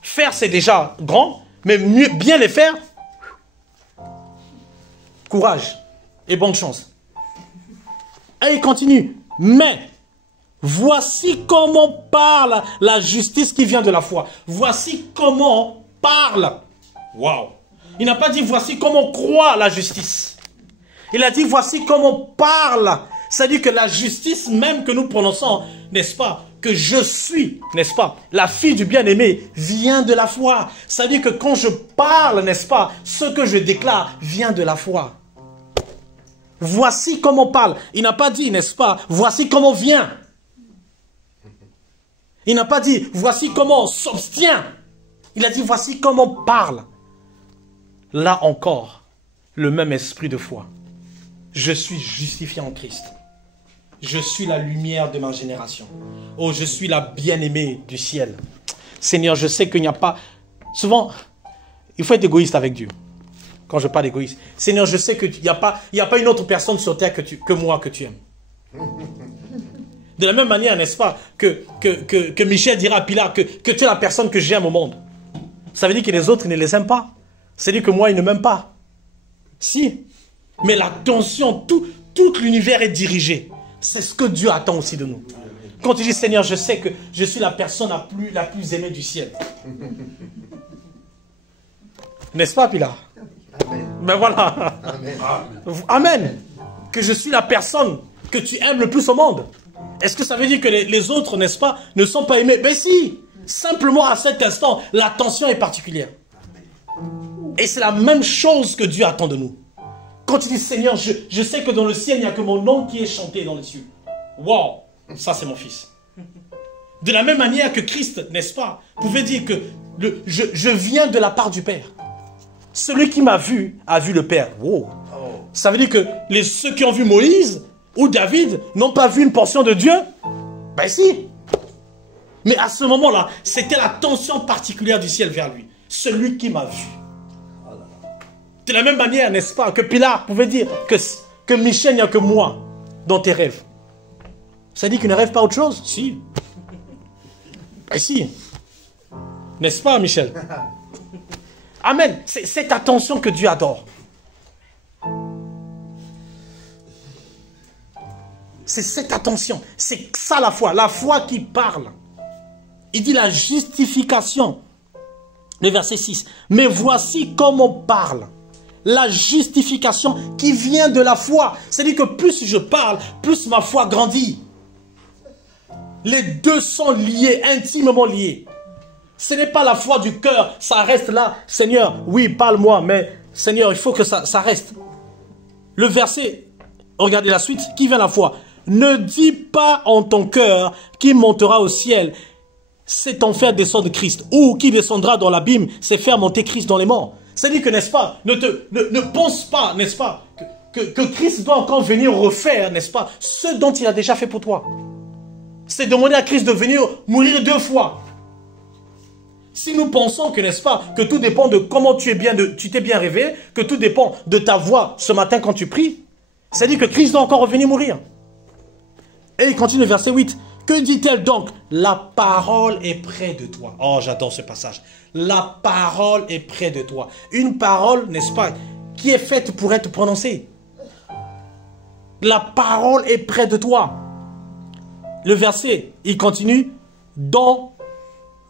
Faire, c'est déjà grand, mais mieux, bien les faire, courage et bonne chance. Et il continue. Mais, voici comment parle la justice qui vient de la foi. Voici comment parle. Waouh. Il n'a pas dit voici comment croit la justice. Il a dit voici comment parle. C'est-à-dire que la justice même que nous prononçons, n'est-ce pas, que je suis, n'est-ce pas, la fille du bien-aimé vient de la foi. C'est-à-dire que quand je parle, n'est-ce pas, ce que je déclare vient de la foi. Voici comment parle. Il n'a pas dit, n'est-ce pas, voici comment vient. Il n'a pas dit voici comment s'obstient. Il a dit voici comment parle. Là encore, le même esprit de foi. Je suis justifié en Christ. Je suis la lumière de ma génération. Oh, je suis la bien-aimée du ciel. Seigneur, je sais qu'il n'y a pas... Souvent, il faut être égoïste avec Dieu. Quand je parle d'égoïste. Seigneur, je sais qu'il n'y a pas une autre personne sur terre que moi que tu aimes. De la même manière, n'est-ce pas, que Michel dira à Pilate que tu es la personne que j'aime au monde. Ça veut dire que les autres ne les aiment pas. Ça veut dire que moi, ils ne m'aiment pas. Si. Mais l'attention, tout l'univers est dirigé. C'est ce que Dieu attend aussi de nous. Quand tu dis, Seigneur, je sais que je suis la personne la plus aimée du ciel. N'est-ce pas, Pilar? Ben voilà. Amen. Amen. Que je suis la personne que tu aimes le plus au monde. Est-ce que ça veut dire que les autres, n'est-ce pas, ne sont pas aimés? Ben si. Simplement, à cet instant, l'attention est particulière. Et c'est la même chose que Dieu attend de nous. Quand tu dis, Seigneur, je sais que dans le ciel, il n'y a que mon nom qui est chanté dans les cieux. Wow, ça c'est mon fils. De la même manière que Christ, n'est-ce pas, pouvait dire que je viens de la part du Père. Celui qui m'a vu a vu le Père. Wow. Ça veut dire que ceux qui ont vu Moïse ou David n'ont pas vu une portion de Dieu? Ben si. Mais à ce moment-là, c'était la tension particulière du ciel vers lui. Celui qui m'a vu. De la même manière, n'est-ce pas, que Pilate pouvait dire que Michel, il n'y a que moi dans tes rêves. Ça dit qu'il ne rêve pas autre chose? Si. Ben si. N'est-ce pas, Michel? Amen. C'est cette attention que Dieu adore. C'est cette attention. C'est ça la foi. La foi qui parle. Il dit la justification. Le verset 6. Mais voici comment on parle. La justification qui vient de la foi. C'est-à-dire que plus je parle, plus ma foi grandit. Les deux sont liés, intimement liés. Ce n'est pas la foi du cœur, ça reste là. Seigneur, oui, parle-moi, mais Seigneur, il faut que ça reste. Le verset, regardez la suite, qui vient la foi. Ne dis pas en ton cœur qui montera au ciel, c'est en faire descendre Christ. Ou qui descendra dans l'abîme, c'est faire monter Christ dans les morts. C'est-à-dire que, n'est-ce pas, ne pense pas, n'est-ce pas, que Christ doit encore venir refaire, n'est-ce pas, ce dont il a déjà fait pour toi. C'est demander à Christ de venir mourir 2 fois. Si nous pensons que, n'est-ce pas, que tout dépend de comment tu t'es bien réveillé, que tout dépend de ta voix ce matin quand tu pries, c'est-à-dire que Christ doit encore revenir mourir. Et il continue le verset 8. Que dit-elle donc? La parole est près de toi. Oh, j'adore ce passage. La parole est près de toi. Une parole, n'est-ce pas, qui est faite pour être prononcée. La parole est près de toi. Le verset, il continue. Dans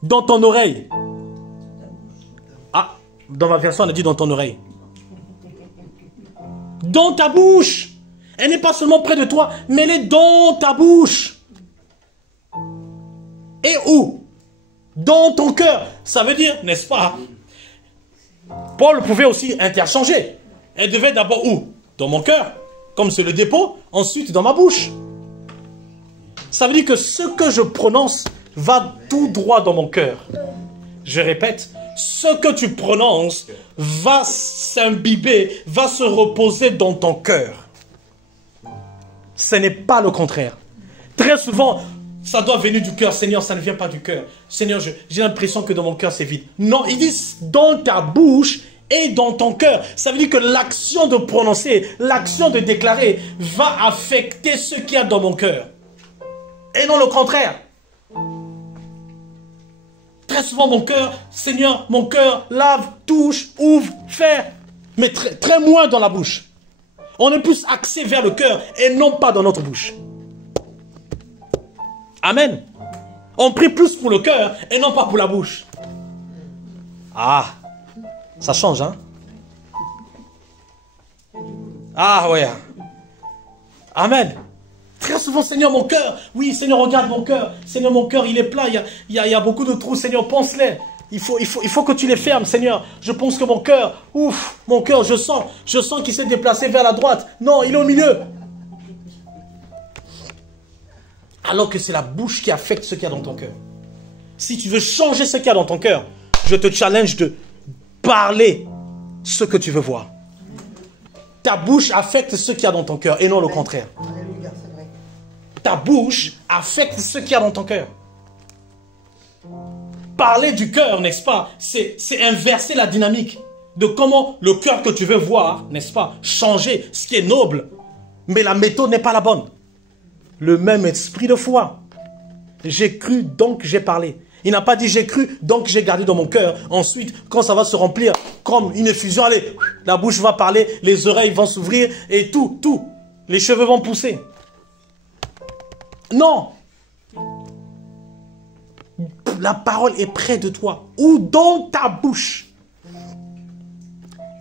ton oreille. Ah, dans ma version, on a dit dans ton oreille. Dans ta bouche. Elle n'est pas seulement près de toi, mais elle est dans ta bouche. Et où? Dans ton cœur. Ça veut dire, n'est-ce pas? Paul pouvait aussi interchanger. Elle devait d'abord où? Dans mon cœur, comme c'est le dépôt, ensuite dans ma bouche. Ça veut dire que ce que je prononce va tout droit dans mon cœur. Je répète, ce que tu prononces va s'imbiber, va se reposer dans ton cœur. Ce n'est pas le contraire. Très souvent, ça doit venir du cœur. Seigneur, ça ne vient pas du cœur. Seigneur, j'ai l'impression que dans mon cœur, c'est vide. Non, il dit dans ta bouche et dans ton cœur. Ça veut dire que l'action de prononcer, l'action de déclarer va affecter ce qu'il y a dans mon cœur. Et non le contraire. Très souvent, mon cœur, Seigneur, mon cœur lave, touche, ouvre, fait, mais très moins dans la bouche. On est plus axé vers le cœur et non pas dans notre bouche. Amen. On prie plus pour le cœur et non pas pour la bouche. Ah, ça change, hein? Ah, ouais. Amen. Très souvent, Seigneur, mon cœur. Oui, Seigneur, regarde mon cœur. Seigneur, mon cœur, il est plat. Il y a beaucoup de trous. Seigneur, pense-les. Il faut que tu les fermes, Seigneur. Je pense que mon cœur, mon cœur, je sens qu'il s'est déplacé vers la droite. Non, il est au milieu. Alors que c'est la bouche qui affecte ce qu'il y a dans ton cœur. Si tu veux changer ce qu'il y a dans ton cœur, je te challenge de parler ce que tu veux voir. Ta bouche affecte ce qu'il y a dans ton cœur et non le contraire. Ta bouche affecte ce qu'il y a dans ton cœur. Parler du cœur, n'est-ce pas? C'est inverser la dynamique de comment le cœur que tu veux voir, n'est-ce pas? Changer ce qui est noble. Mais la méthode n'est pas la bonne. Le même esprit de foi. J'ai cru, donc j'ai parlé. Il n'a pas dit j'ai cru, donc j'ai gardé dans mon cœur. Ensuite, quand ça va se remplir comme une effusion, allez, la bouche va parler, les oreilles vont s'ouvrir et tout. Les cheveux vont pousser. Non. La parole est près de toi ou dans ta bouche.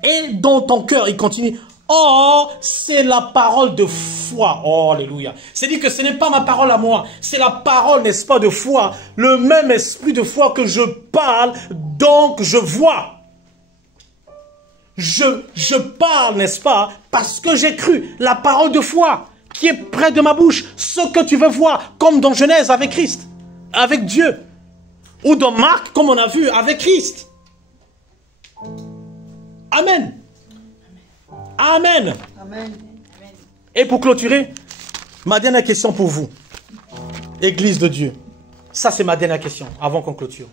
Et dans ton cœur, il continue. Oh, c'est la parole de foi. Oh, alléluia. C'est-à-dire que ce n'est pas ma parole à moi. C'est la parole, n'est-ce pas, de foi. Le même esprit de foi que je parle, donc je vois. Je parle, n'est-ce pas, parce que j'ai cru. La parole de foi qui est près de ma bouche. Ce que tu veux voir, comme dans Genèse avec Christ, avec Dieu. Ou dans Marc, comme on a vu, avec Christ. Amen. Amen. Amen. Et pour clôturer, ma dernière question pour vous, Église de Dieu. Ça, c'est ma dernière question, avant qu'on clôture.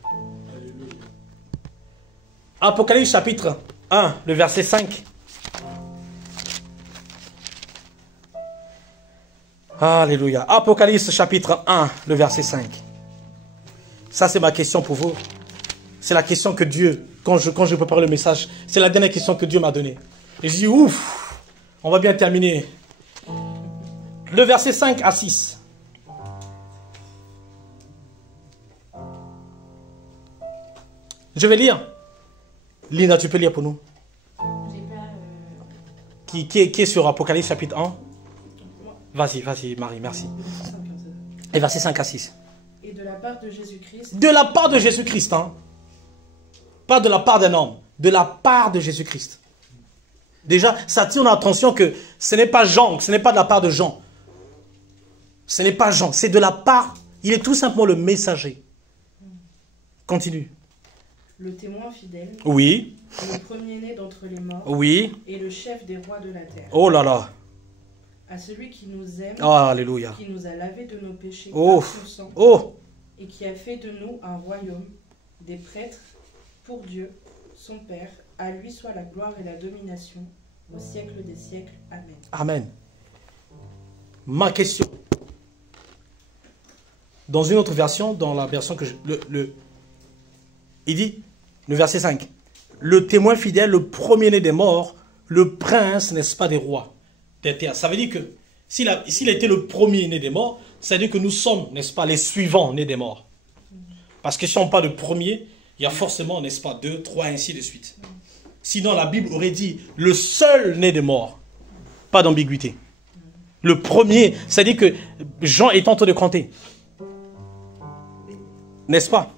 Apocalypse chapitre 1, le verset 5. Alléluia. Apocalypse chapitre 1, le verset 5. Ça, c'est ma question pour vous. C'est la question que Dieu, quand je prépare le message, c'est la dernière question que Dieu m'a donnée. Et je dis, ouf, on va bien terminer. Le verset 5 à 6. Je vais lire. Lina, tu peux lire pour nous. Qui est sur Apocalypse chapitre 1? Vas-y, Marie, merci. Et verset 5 à 6. Et de la part de Jésus-Christ. De la part de Jésus-Christ, hein. Pas de la part d'un homme. De la part de Jésus-Christ. Déjà, ça attire notre attention que ce n'est pas Jean, ce n'est pas de la part de Jean. Ce n'est pas Jean, c'est de la part, il est tout simplement le messager. Continue. Le témoin fidèle. Oui. Le premier-né d'entre les morts. Oui. Et le chef des rois de la terre. Oh là là. À celui qui nous aime. Oh, alléluia. Qui nous a lavé de nos péchés par son sang. Oh. Et qui a fait de nous un royaume, des prêtres, pour Dieu, son Père. À lui soit la gloire et la domination au siècle des siècles. Amen. Amen. Ma question. Dans une autre version, dans la version que je... il dit, le verset 5. Le témoin fidèle, le premier-né des morts, le prince, n'est-ce pas, des rois des terres. Ça veut dire que s'il a été le premier-né des morts, ça veut dire que nous sommes, n'est-ce pas, les suivants nés des morts. Parce que si on parle de premier, il y a forcément, n'est-ce pas, 2, 3, ainsi de suite. Sinon, la Bible aurait dit le seul né des morts. Pas d'ambiguïté. Le premier, c'est-à-dire que Jean est en train de compter. N'est-ce pas?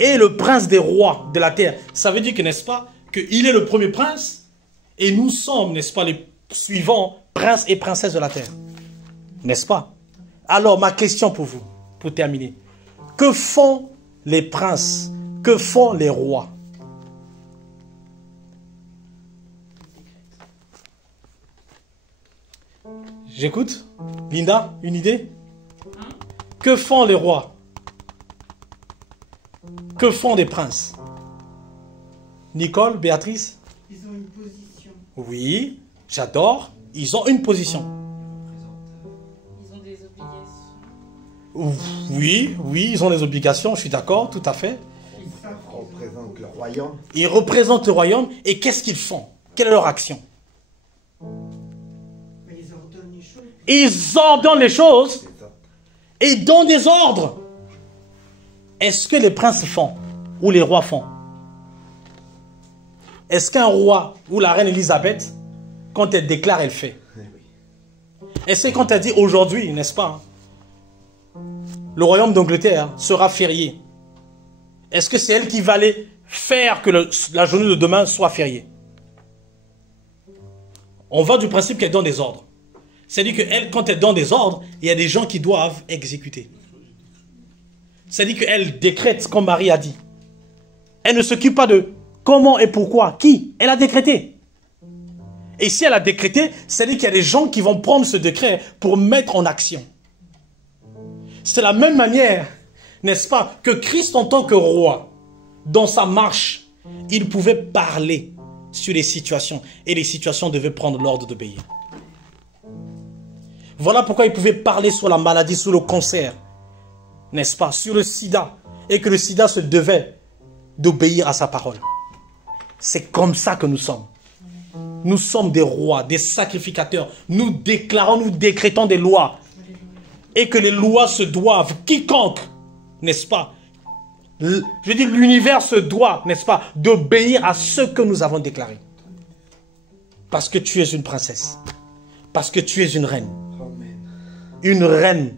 Et le prince des rois de la terre. Ça veut dire que, n'est-ce pas, qu'il est le premier prince et nous sommes, n'est-ce pas, les suivants princes et princesses de la terre. N'est-ce pas? Alors, ma question pour vous, pour terminer. Que font les princes? Que font les rois? J'écoute. Linda, une idée? Que font les rois? Que font les princes? Nicole, Béatrice? Ils ont une position. Oui, j'adore. Ils ont une position. Ils ont des obligations. Oui, ils ont des obligations, je suis d'accord, tout à fait. Ils savent qu'ils ont- Représente le royaume. Ils représentent le royaume et qu'est-ce qu'ils font? Quelle est leur action? Mais ils ordonnent les choses. Ils ordonnent les choses C'est ça. et donnent des ordres. Est-ce que les princes font ou les rois font? Est-ce qu'un roi ou la reine Elisabeth, quand elle déclare, elle fait? Eh oui. Est-ce que quand elle dit aujourd'hui, n'est-ce pas, le royaume d'Angleterre sera férié, est-ce que c'est elle qui va aller faire que la journée de demain soit fériée? On va du principe qu'elle donne des ordres. C'est-à-dire qu'elle, quand elle donne des ordres, il y a des gens qui doivent exécuter. C'est-à-dire qu'elle décrète comme Marie a dit. Elle ne s'occupe pas de comment et pourquoi, qui. Elle a décrété. Et si elle a décrété, c'est-à-dire qu'il y a des gens qui vont prendre ce décret pour mettre en action. C'est la même manière, n'est-ce pas, que Christ en tant que roi, dans sa marche, il pouvait parler sur les situations et les situations devaient prendre l'ordre d'obéir. Voilà pourquoi il pouvait parler sur la maladie, sur le cancer, n'est-ce pas, sur le sida, et que le sida se devait d'obéir à sa parole. C'est comme ça que nous sommes. Nous sommes des rois, des sacrificateurs. Nous déclarons, nous décrétons des lois. Et que les lois se doivent, quiconque, n'est-ce pas, je veux dire, l'univers se doit, n'est-ce pas, d'obéir à ce que nous avons déclaré. Parce que tu es une princesse. Parce que tu es une reine. Amen. Une reine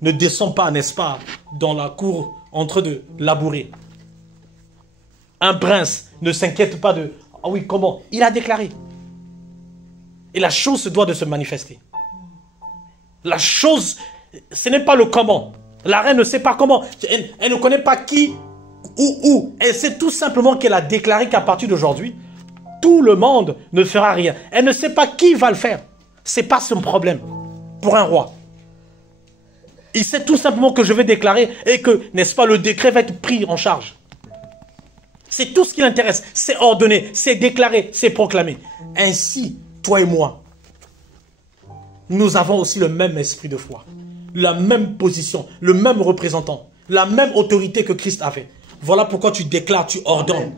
ne descend pas, n'est-ce pas, dans la cour en train de labourer. Un prince ne s'inquiète pas de « Ah oui, comment ?» Il a déclaré. Et la chose se doit de se manifester. La chose, ce n'est pas le comment. La reine ne sait pas comment. Elle ne connaît pas qui ou où. Elle sait tout simplement qu'elle a déclaré qu'à partir d'aujourd'hui, tout le monde ne fera rien. Elle ne sait pas qui va le faire. Ce n'est pas son problème pour un roi. Il sait tout simplement que je vais déclarer et que, n'est-ce pas, le décret va être pris en charge. C'est tout ce qui l'intéresse. C'est ordonné, c'est déclaré, c'est proclamé. Ainsi, toi et moi, nous avons aussi le même esprit de foi, la même position, le même représentant, la même autorité que Christ avait. Voilà pourquoi tu déclares, tu ordonnes Amen.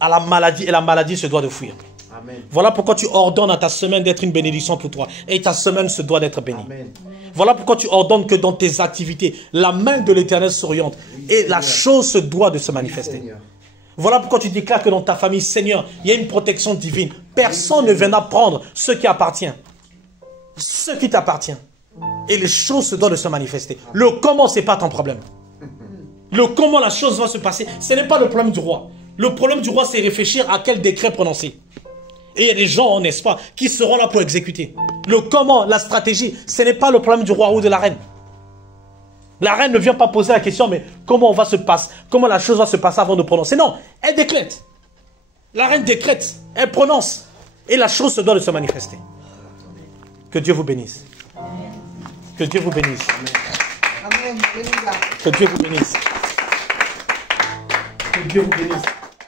à la maladie et la maladie se doit de fuir. Amen. Voilà pourquoi tu ordonnes à ta semaine d'être une bénédiction pour toi et ta semaine se doit d'être bénie. Amen. Voilà pourquoi tu ordonnes que dans tes activités, la main de l'Éternel s'oriente et la chose se doit de se manifester. Seigneur. Voilà pourquoi tu déclares que dans ta famille, Seigneur, il y a une protection divine. Personne ne viendra prendre ce qui appartient. Ce qui t'appartient. Et les choses se doivent de se manifester. Le comment, ce n'est pas ton problème. Le comment la chose va se passer, ce n'est pas le problème du roi. Le problème du roi, c'est réfléchir à quel décret prononcer. Et il y a des gens, n'est-ce pas, qui seront là pour exécuter. Le comment, la stratégie, ce n'est pas le problème du roi ou de la reine. La reine ne vient pas poser la question, mais comment on va se passer, comment la chose va se passer avant de prononcer. Non, elle décrète. La reine décrète, elle prononce. Et la chose se doit de se manifester. Que Dieu vous bénisse. Que Dieu vous bénisse. Amen. Alléluia. Que Dieu vous bénisse. Que Dieu vous bénisse.